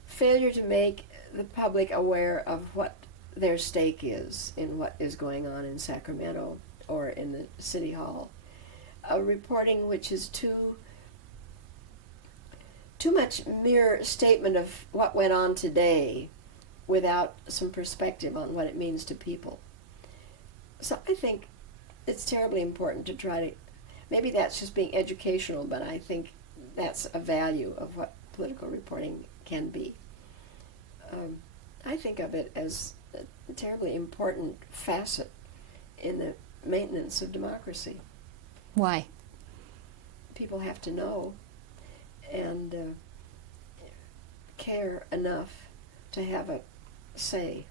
failure to make the public aware of what their stake is in what is going on in Sacramento or in the City Hall. A reporting which is too much mere statement of what went on today without some perspective on what it means to people. So I think it's terribly important to try to, maybe that's just being educational, but I think that's a value of what political reporting can be. I think of it as a terribly important facet in the maintenance of democracy. Why? people have to know and care enough to have a say.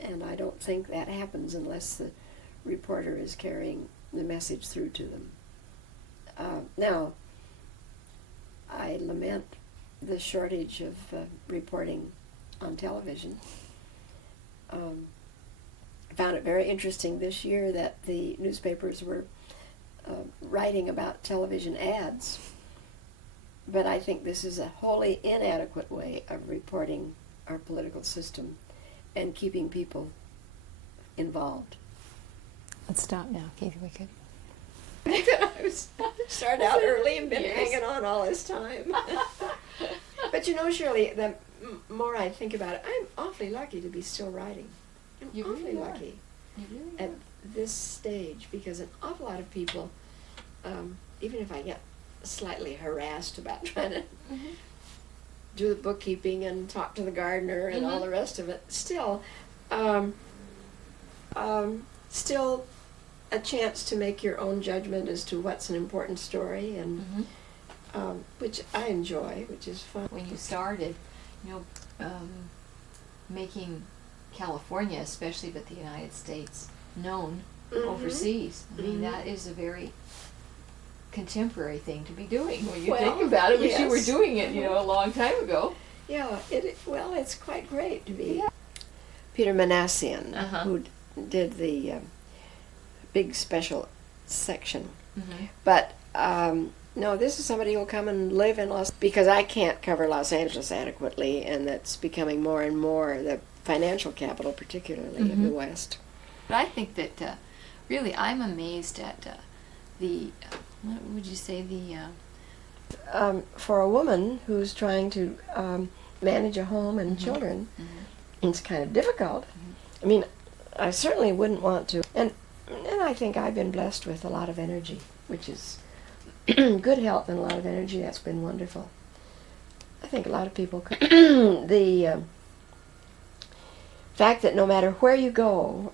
And I don't think that happens unless the reporter is carrying the message through to them. Now, I lament the shortage of reporting on television. I found it very interesting this year that the newspapers were writing about television ads, but I think this is a wholly inadequate way of reporting our political system and keeping people involved. Let's stop now, Keith. We could. I was started out early and been Yes. hanging on all this time. But you know, Shirley, the more I think about it, I'm awfully lucky to be still writing. I'm You awfully really are. lucky You really at this stage, because an awful lot of people, even if I get slightly harassed about trying to do the bookkeeping and talk to the gardener and all the rest of it, still a chance to make your own judgment as to what's an important story, and which I enjoy, which is fun. When you started, making California, especially but the United States, known overseas. I mean, that is a very contemporary thing to be doing when you think Well, about it, which you were yes. doing it, a long time ago. Yeah, it's quite great to be. Peter Manassian, who did the big special section. But no, this is somebody who'll come and live in because I can't cover Los Angeles adequately, and that's becoming more and more the financial capital, particularly of the West. But I think that really I'm amazed at what would you say, For a woman who's trying to manage a home and children, it's kind of difficult. I mean, I certainly wouldn't want to. And I think I've been blessed with a lot of energy, which is good health and a lot of energy. That's been wonderful. I think a lot of people could. The fact that no matter where you go,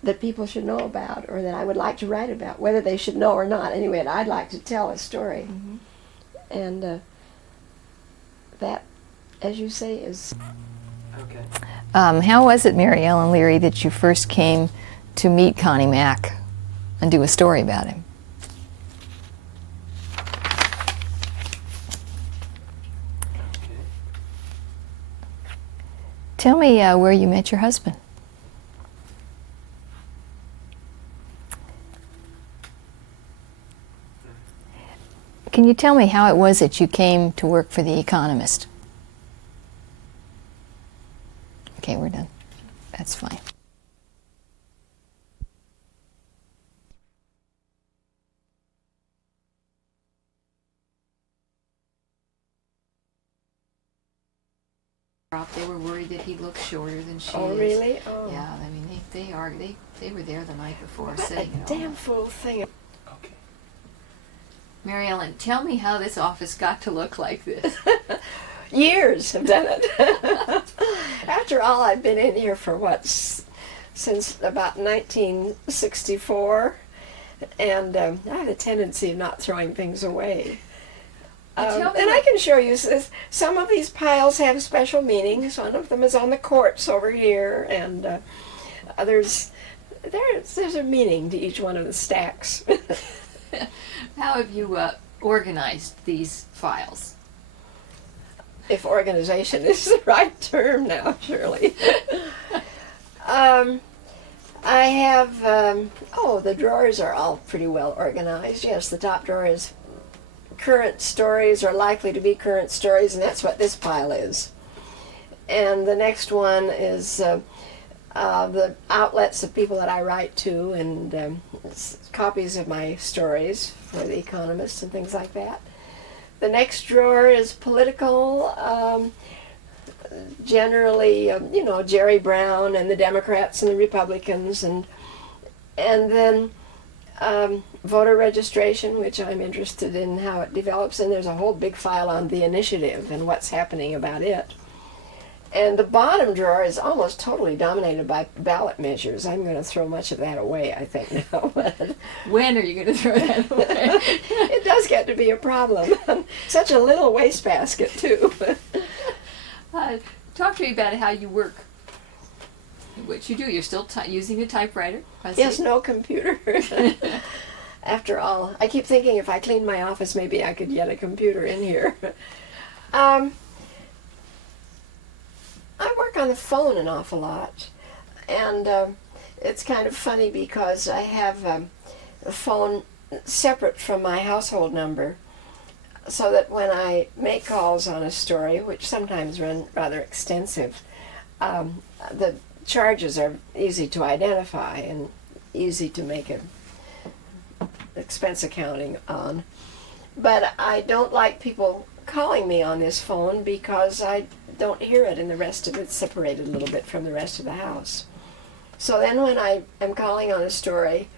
that people should know about, or that I would like to write about, whether they should know or not. Anyway, I'd like to tell a story. And that, as you say, is... Okay. how was it, Mary Ellen Leary, that you first came to meet Connie Mack and do a story about him? Tell me where you met your husband. Can you tell me how it was that you came to work for The Economist? Okay, we're done. That's fine. They were worried that he looked shorter than she Oh, is. really? Oh. Yeah, I mean, they were there the night before What a setting it all damn up. fool thing. Okay. Mary Ellen, tell me how this office got to look like this. Years have done it. After all, I've been in here for since about 1964, and I have a tendency of not throwing things away. Tell me And I can show you, some of these piles have special meanings. One of them is on the courts over here, and there's a meaning to each one of the stacks. How have you organized these files? If organization is the right term now, Shirley. I have, the drawers are all pretty well organized. Yes, the top drawer is current stories, or likely to be current stories, and that's what this pile is. And the next one is the outlets of people that I write to, and copies of my stories for The Economist and things like that. The next drawer is political, generally, Jerry Brown and the Democrats and the Republicans, and then voter registration, which I'm interested in how it develops, and there's a whole big file on the initiative and what's happening about it. And the bottom drawer is almost totally dominated by ballot measures. I'm going to throw much of that away, I think, now. But When are you going to throw that away? it does get to be a problem. Such a little wastebasket, too. Talk to me about how you work. What you do? You're still using a typewriter? I see. Yes, no computer. After all, I keep thinking if I cleaned my office, maybe I could get a computer in here. I work on the phone an awful lot, and it's kind of funny because I have a phone separate from my household number, so that when I make calls on a story, which sometimes run rather extensive, the charges are easy to identify and easy to make an expense accounting on. But I don't like people calling me on this phone because I don't hear it, and the rest of it's separated a little bit from the rest of the house. So then when I am calling on a story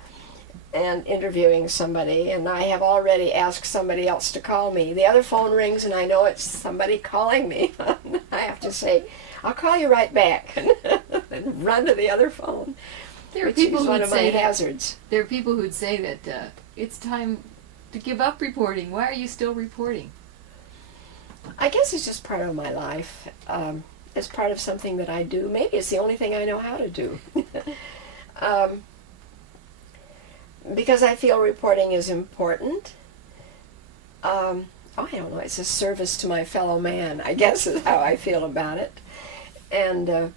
and interviewing somebody, and I have already asked somebody else to call me, the other phone rings and I know it's somebody calling me. I have to say, I'll call you right back, and run to the other phone. There are Which people is who one would of my say that, hazards. there are people who'd say that it's time to give up reporting. Why are you still reporting? I guess it's just part of my life. It's part of something that I do. Maybe it's the only thing I know how to do. Because I feel reporting is important. I don't know, it's a service to my fellow man, I guess is how I feel about it. And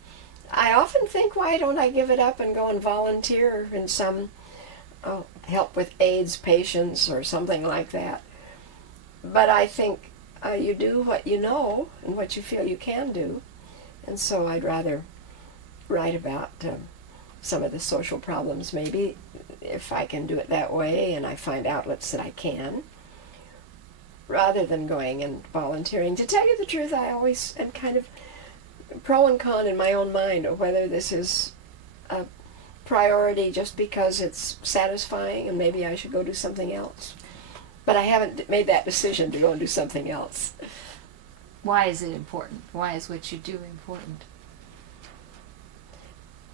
I often think, why don't I give it up and go and volunteer in some help with AIDS patients or something like that. But I think you do what you know and what you feel you can do. And so I'd rather write about some of the social problems, maybe, if I can do it that way and I find outlets that I can, rather than going and volunteering. To tell you the truth, I always am kind of pro and con in my own mind of whether this is a priority just because it's satisfying and maybe I should go do something else. But I haven't made that decision to go and do something else. Why is it important? Why is what you do important?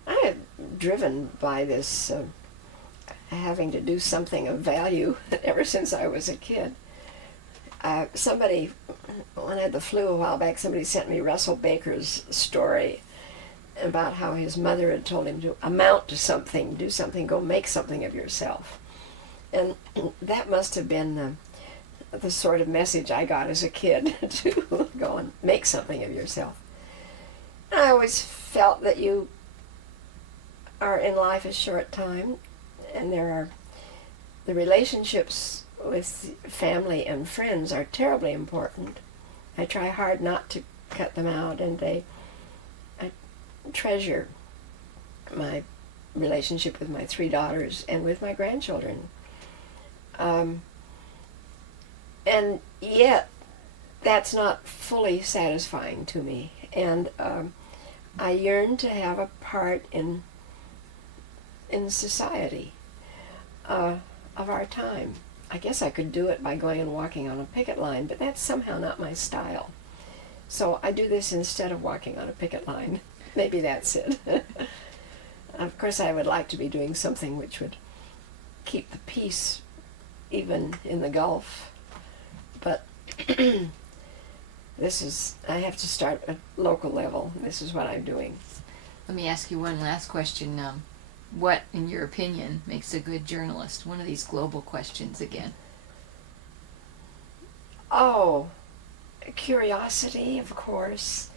I am driven by this having to do something of value ever since I was a kid. Somebody, when I had the flu a while back, somebody sent me Russell Baker's story about how his mother had told him to amount to something, do something, go make something of yourself. And that must have been the sort of message I got as a kid, to go and make something of yourself. And I always felt that you are in life a short time, and there are the relationships with family and friends are terribly important. I try hard not to cut them out, and I treasure my relationship with my 3 daughters and with my grandchildren. And yet, that's not fully satisfying to me. And I yearn to have a part in society of our time. I guess I could do it by going and walking on a picket line, but that's somehow not my style. So I do this instead of walking on a picket line. Maybe that's it. Of course, I would like to be doing something which would keep the peace even in the Gulf. But I have to start at local level. This is what I'm doing. Let me ask you one last question. What, in your opinion, makes a good journalist? One of these global questions again. Oh, curiosity, of course,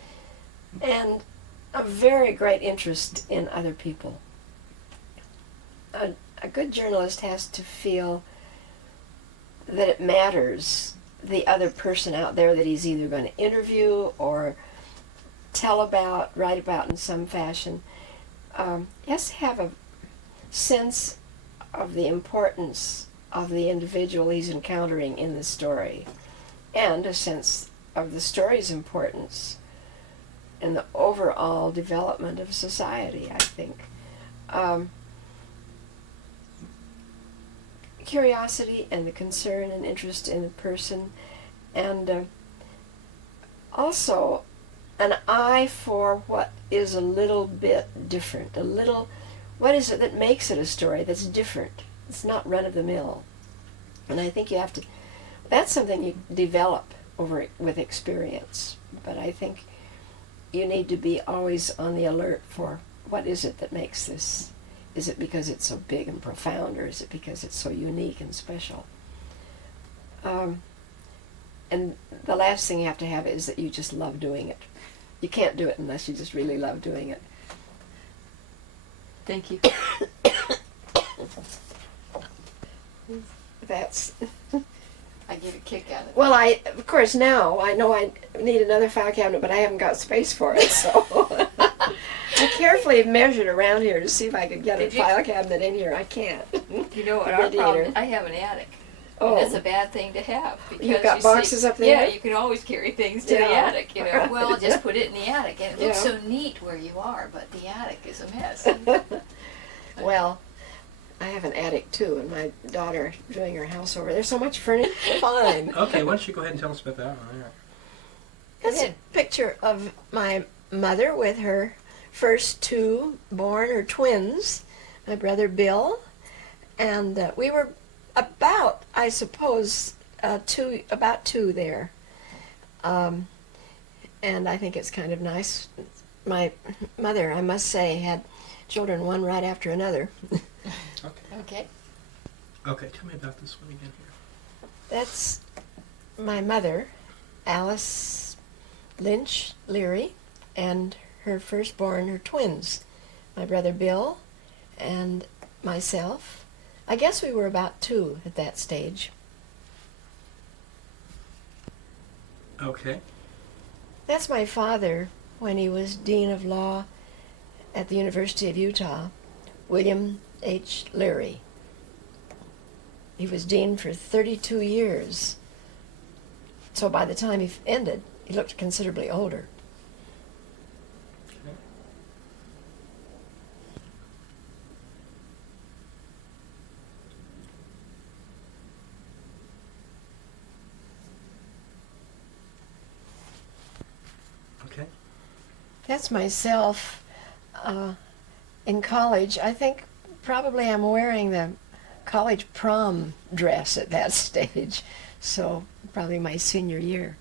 and a very great interest in other people. A good journalist has to feel that it matters, the other person out there that he's either going to interview or tell about, write about in some fashion. He has to have a sense of the importance of the individual he's encountering in the story, and a sense of the story's importance in the overall development of society, I think. Curiosity and the concern and interest in the person, and also an eye for what is a little bit different. What is it that makes it a story that's different? It's not run of the mill. And I think that's something you develop with experience. But I think you need to be always on the alert for what is it that makes this. Is it because it's so big and profound, or is it because it's so unique and special? And the last thing you have to have is that you just love doing it. You can't do it unless you just really love doing it. Thank you. That's I get a kick out of it. well. Of course, now I know I need another file cabinet, but I haven't got space for it. So I carefully measured around here to see if I could get a file cabinet in here. I can't. You know what The our radiator. problem? I have an attic. Oh. And that's a bad thing to have because You've got you boxes see, up there? Yeah, you can always carry things to the Yeah. attic. You know, well, just put it in the attic, and it looks Yeah. so neat where you are, but the attic is a mess. Well, I have an attic too, and my daughter doing her house over. There's so much furniture. Fine. Okay, why don't you go ahead and tell us about that one? There. That's a picture of my mother with her first two born, or twins, my brother Bill, and we were about, I suppose, about two there. And I think it's kind of nice. My mother, I must say, had children one right after another. Okay. Okay. Okay, tell me about this one again here. That's my mother, Alice Lynch Leary, and her firstborn, her twins, my brother Bill and myself. I guess we were about two at that stage. Okay. That's my father when he was Dean of Law at the University of Utah, William H. Leary. He was dean for 32 years. So by the time he ended, he looked considerably older. Okay. Okay. That's myself in college. I think probably I'm wearing the college prom dress at that stage, so probably my senior year.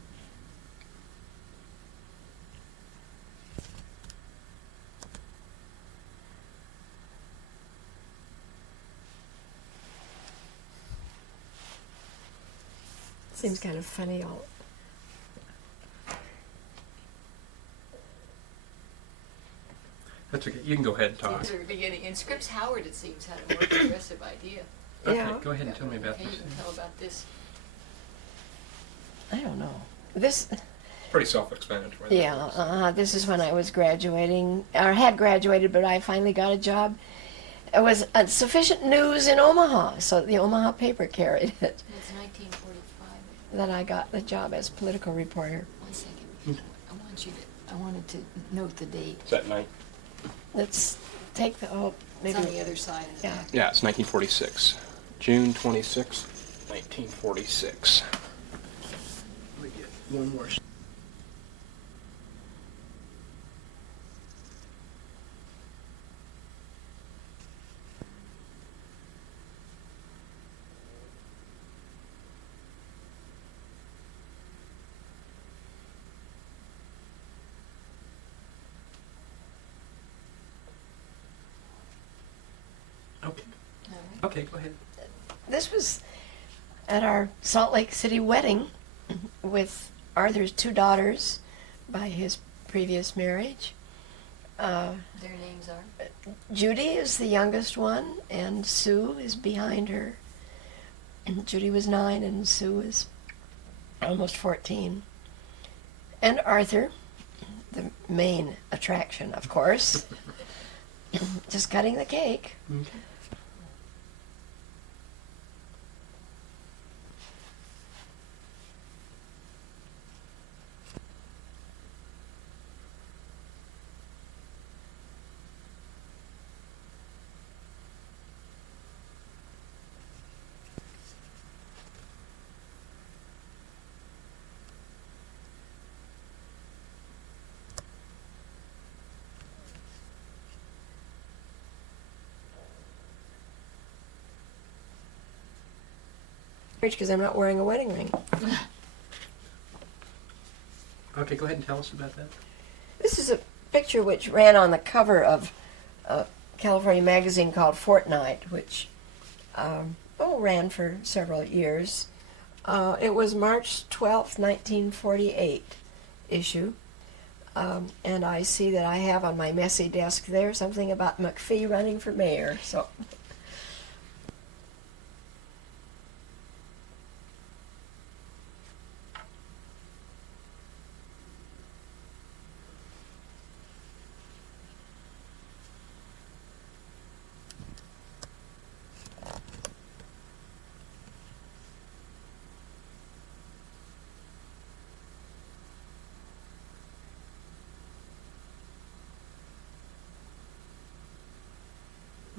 Seems kind of funny all. That's okay. You can go ahead and talk. These are beginning. And Scripps Howard, it seems, had a more progressive idea. Okay, Yeah. go ahead and tell me about Okay, this. you can tell about this. I don't know. This, Pretty self-explanatory. that yeah, is. this is when I was graduating, or had graduated, but I finally got a job. It was Sufficient News in Omaha, so the Omaha paper carried it. It's 1945. That I got the job as political reporter. 1 second. Hmm. I wanted to note the date. Is that night? Let's take the, oh, It's maybe, on the other side of the yeah. back. Yeah, it's 1946. June 26, 1946. Let me get one more. Okay. All right. Okay, go ahead. This was at our Salt Lake City wedding with Arthur's two daughters by his previous marriage. Their names are? Judy is the youngest one, and Sue is behind her. Judy was 9, and Sue was almost 14. And Arthur, the main attraction, of course, just cutting the cake. Okay. Because I'm not wearing a wedding ring. Okay, go ahead and tell us about that. This is a picture which ran on the cover of a California magazine called Fortnight, which ran for several years. It was March 12th, 1948 issue. And I see that I have on my messy desk there something about McPhee running for mayor. So.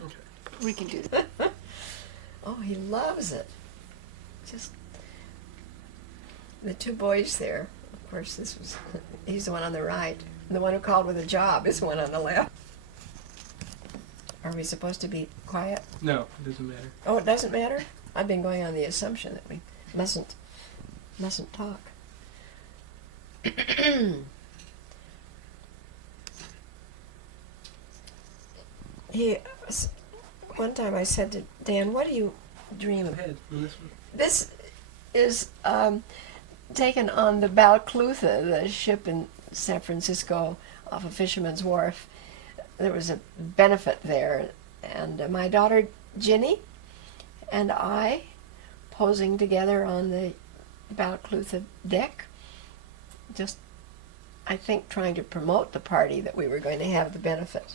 Okay. We can do that. Oh, he loves it. Just the two boys there. Of course, he's the one on the right. The one who called with a job is the one on the left. Are we supposed to be quiet? No, it doesn't matter. Oh, it doesn't matter? I've been going on the assumption that we mustn't talk. One time I said to Dan, what do you dream Go of? ahead on this one. This is taken on the Balclutha, the ship in San Francisco off of Fisherman's Wharf. There was a benefit there, and my daughter Ginny and I posing together on the Balclutha deck, just, I think, trying to promote the party that we were going to have, the benefit.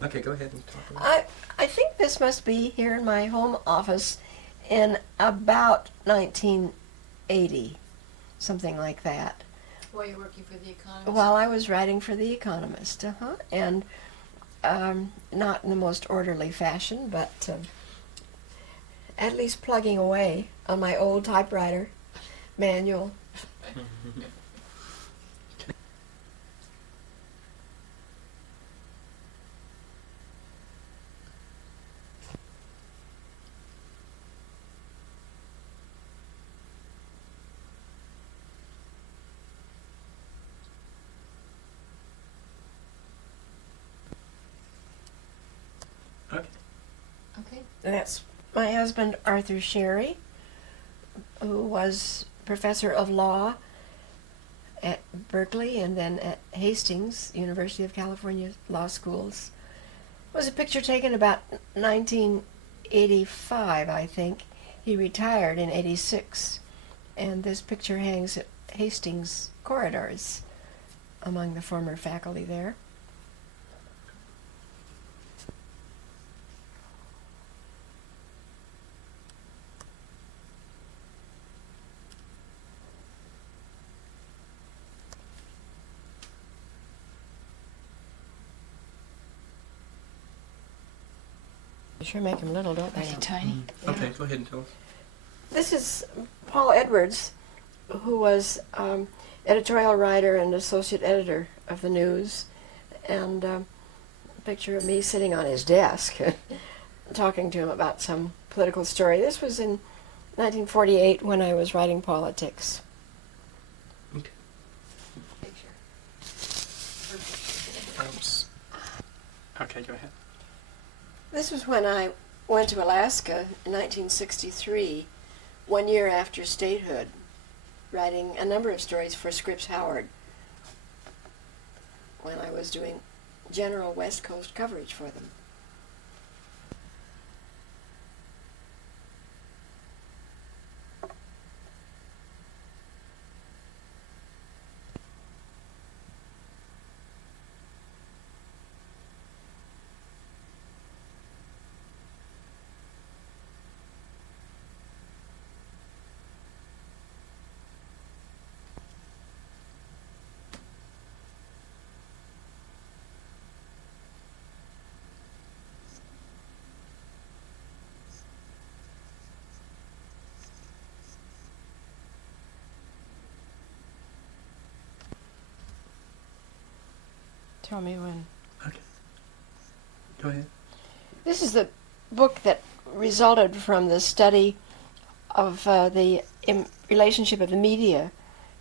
Okay, go ahead and talk about it. I think this must be here in my home office in about 1980, something like that. While you're working for The Economist? While I was writing for The Economist, and not in the most orderly fashion, but at least plugging away on my old typewriter manual. Okay. Okay. That's my husband, Arthur Sherry, who was professor of law at Berkeley and then at Hastings, University of California Law Schools. It was a picture taken about 1985, I think. He retired in 86, and this picture hangs at Hastings corridors among the former faculty there. They sure make him little, don't they? Pretty tiny. Okay, go ahead and tell us. This is Paul Edwards, who was editorial writer and associate editor of the News, and a picture of me sitting on his desk talking to him about some political story. This was in 1948 when I was writing politics. Okay. Okay, go ahead. This was when I went to Alaska in 1963, 1 year after statehood, writing a number of stories for Scripps Howard when I was doing general West Coast coverage for them. Tell me when. Okay. Go ahead. This is the book that resulted from the study of the relationship of the media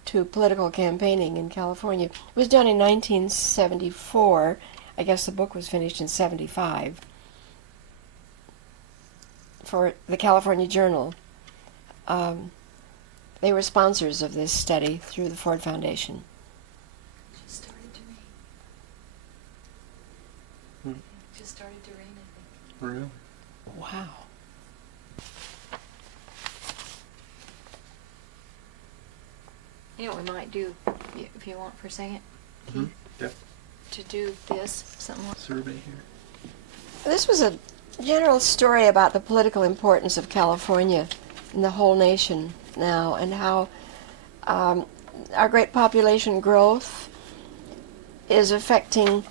to political campaigning in California. It was done in 1974. I guess the book was finished in 75 for the California Journal. They were sponsors of this study through the Ford Foundation. Just started to rain. Just started to rain, I think. Really? Wow. You know what we might do, if you want for a second? Yeah. To do this, something like Survey here. This was a general story about the political importance of California and the whole nation now, and how our great population growth is affecting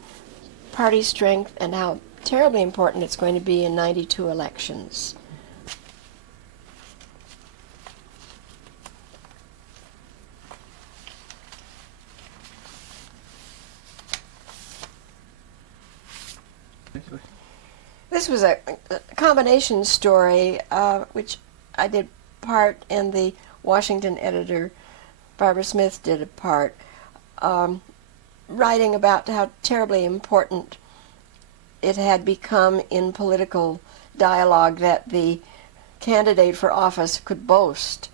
party strength, and how terribly important it's going to be in 92 elections. This was a combination story, which I did part, and the Washington editor, Barbara Smith, did a part, writing about how terribly important it had become in political dialogue that the candidate for office could boast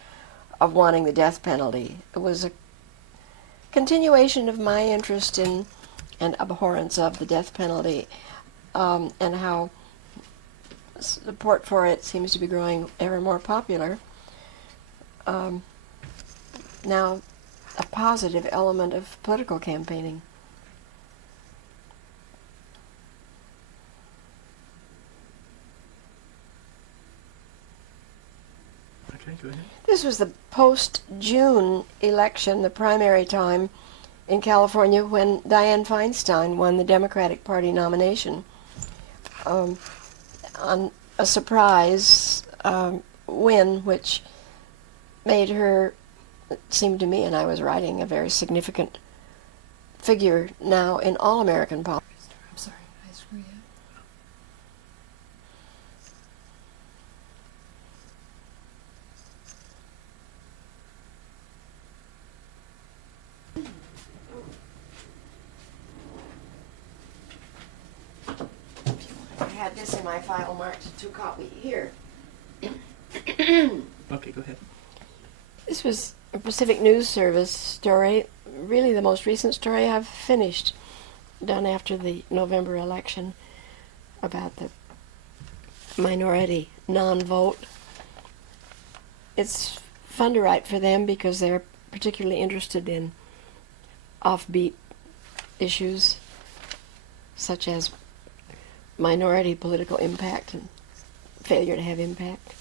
of wanting the death penalty. It was a continuation of my interest in and abhorrence of the death penalty, and how support for it seems to be growing ever more popular. Now a positive element of political campaigning. Okay, go ahead. This was the post-June election, the primary time in California, when Dianne Feinstein won the Democratic Party nomination. On a surprise win, which made her, it seemed to me, and I was writing, a very significant figure now in all American politics. I'm sorry, I screw you up. I had this in my file marked to copy here. Okay, go ahead. This was a Pacific News Service story, really the most recent story I've finished, done after the November election, about the minority non-vote. It's fun to write for them because they're particularly interested in offbeat issues such as minority political impact and failure to have impact.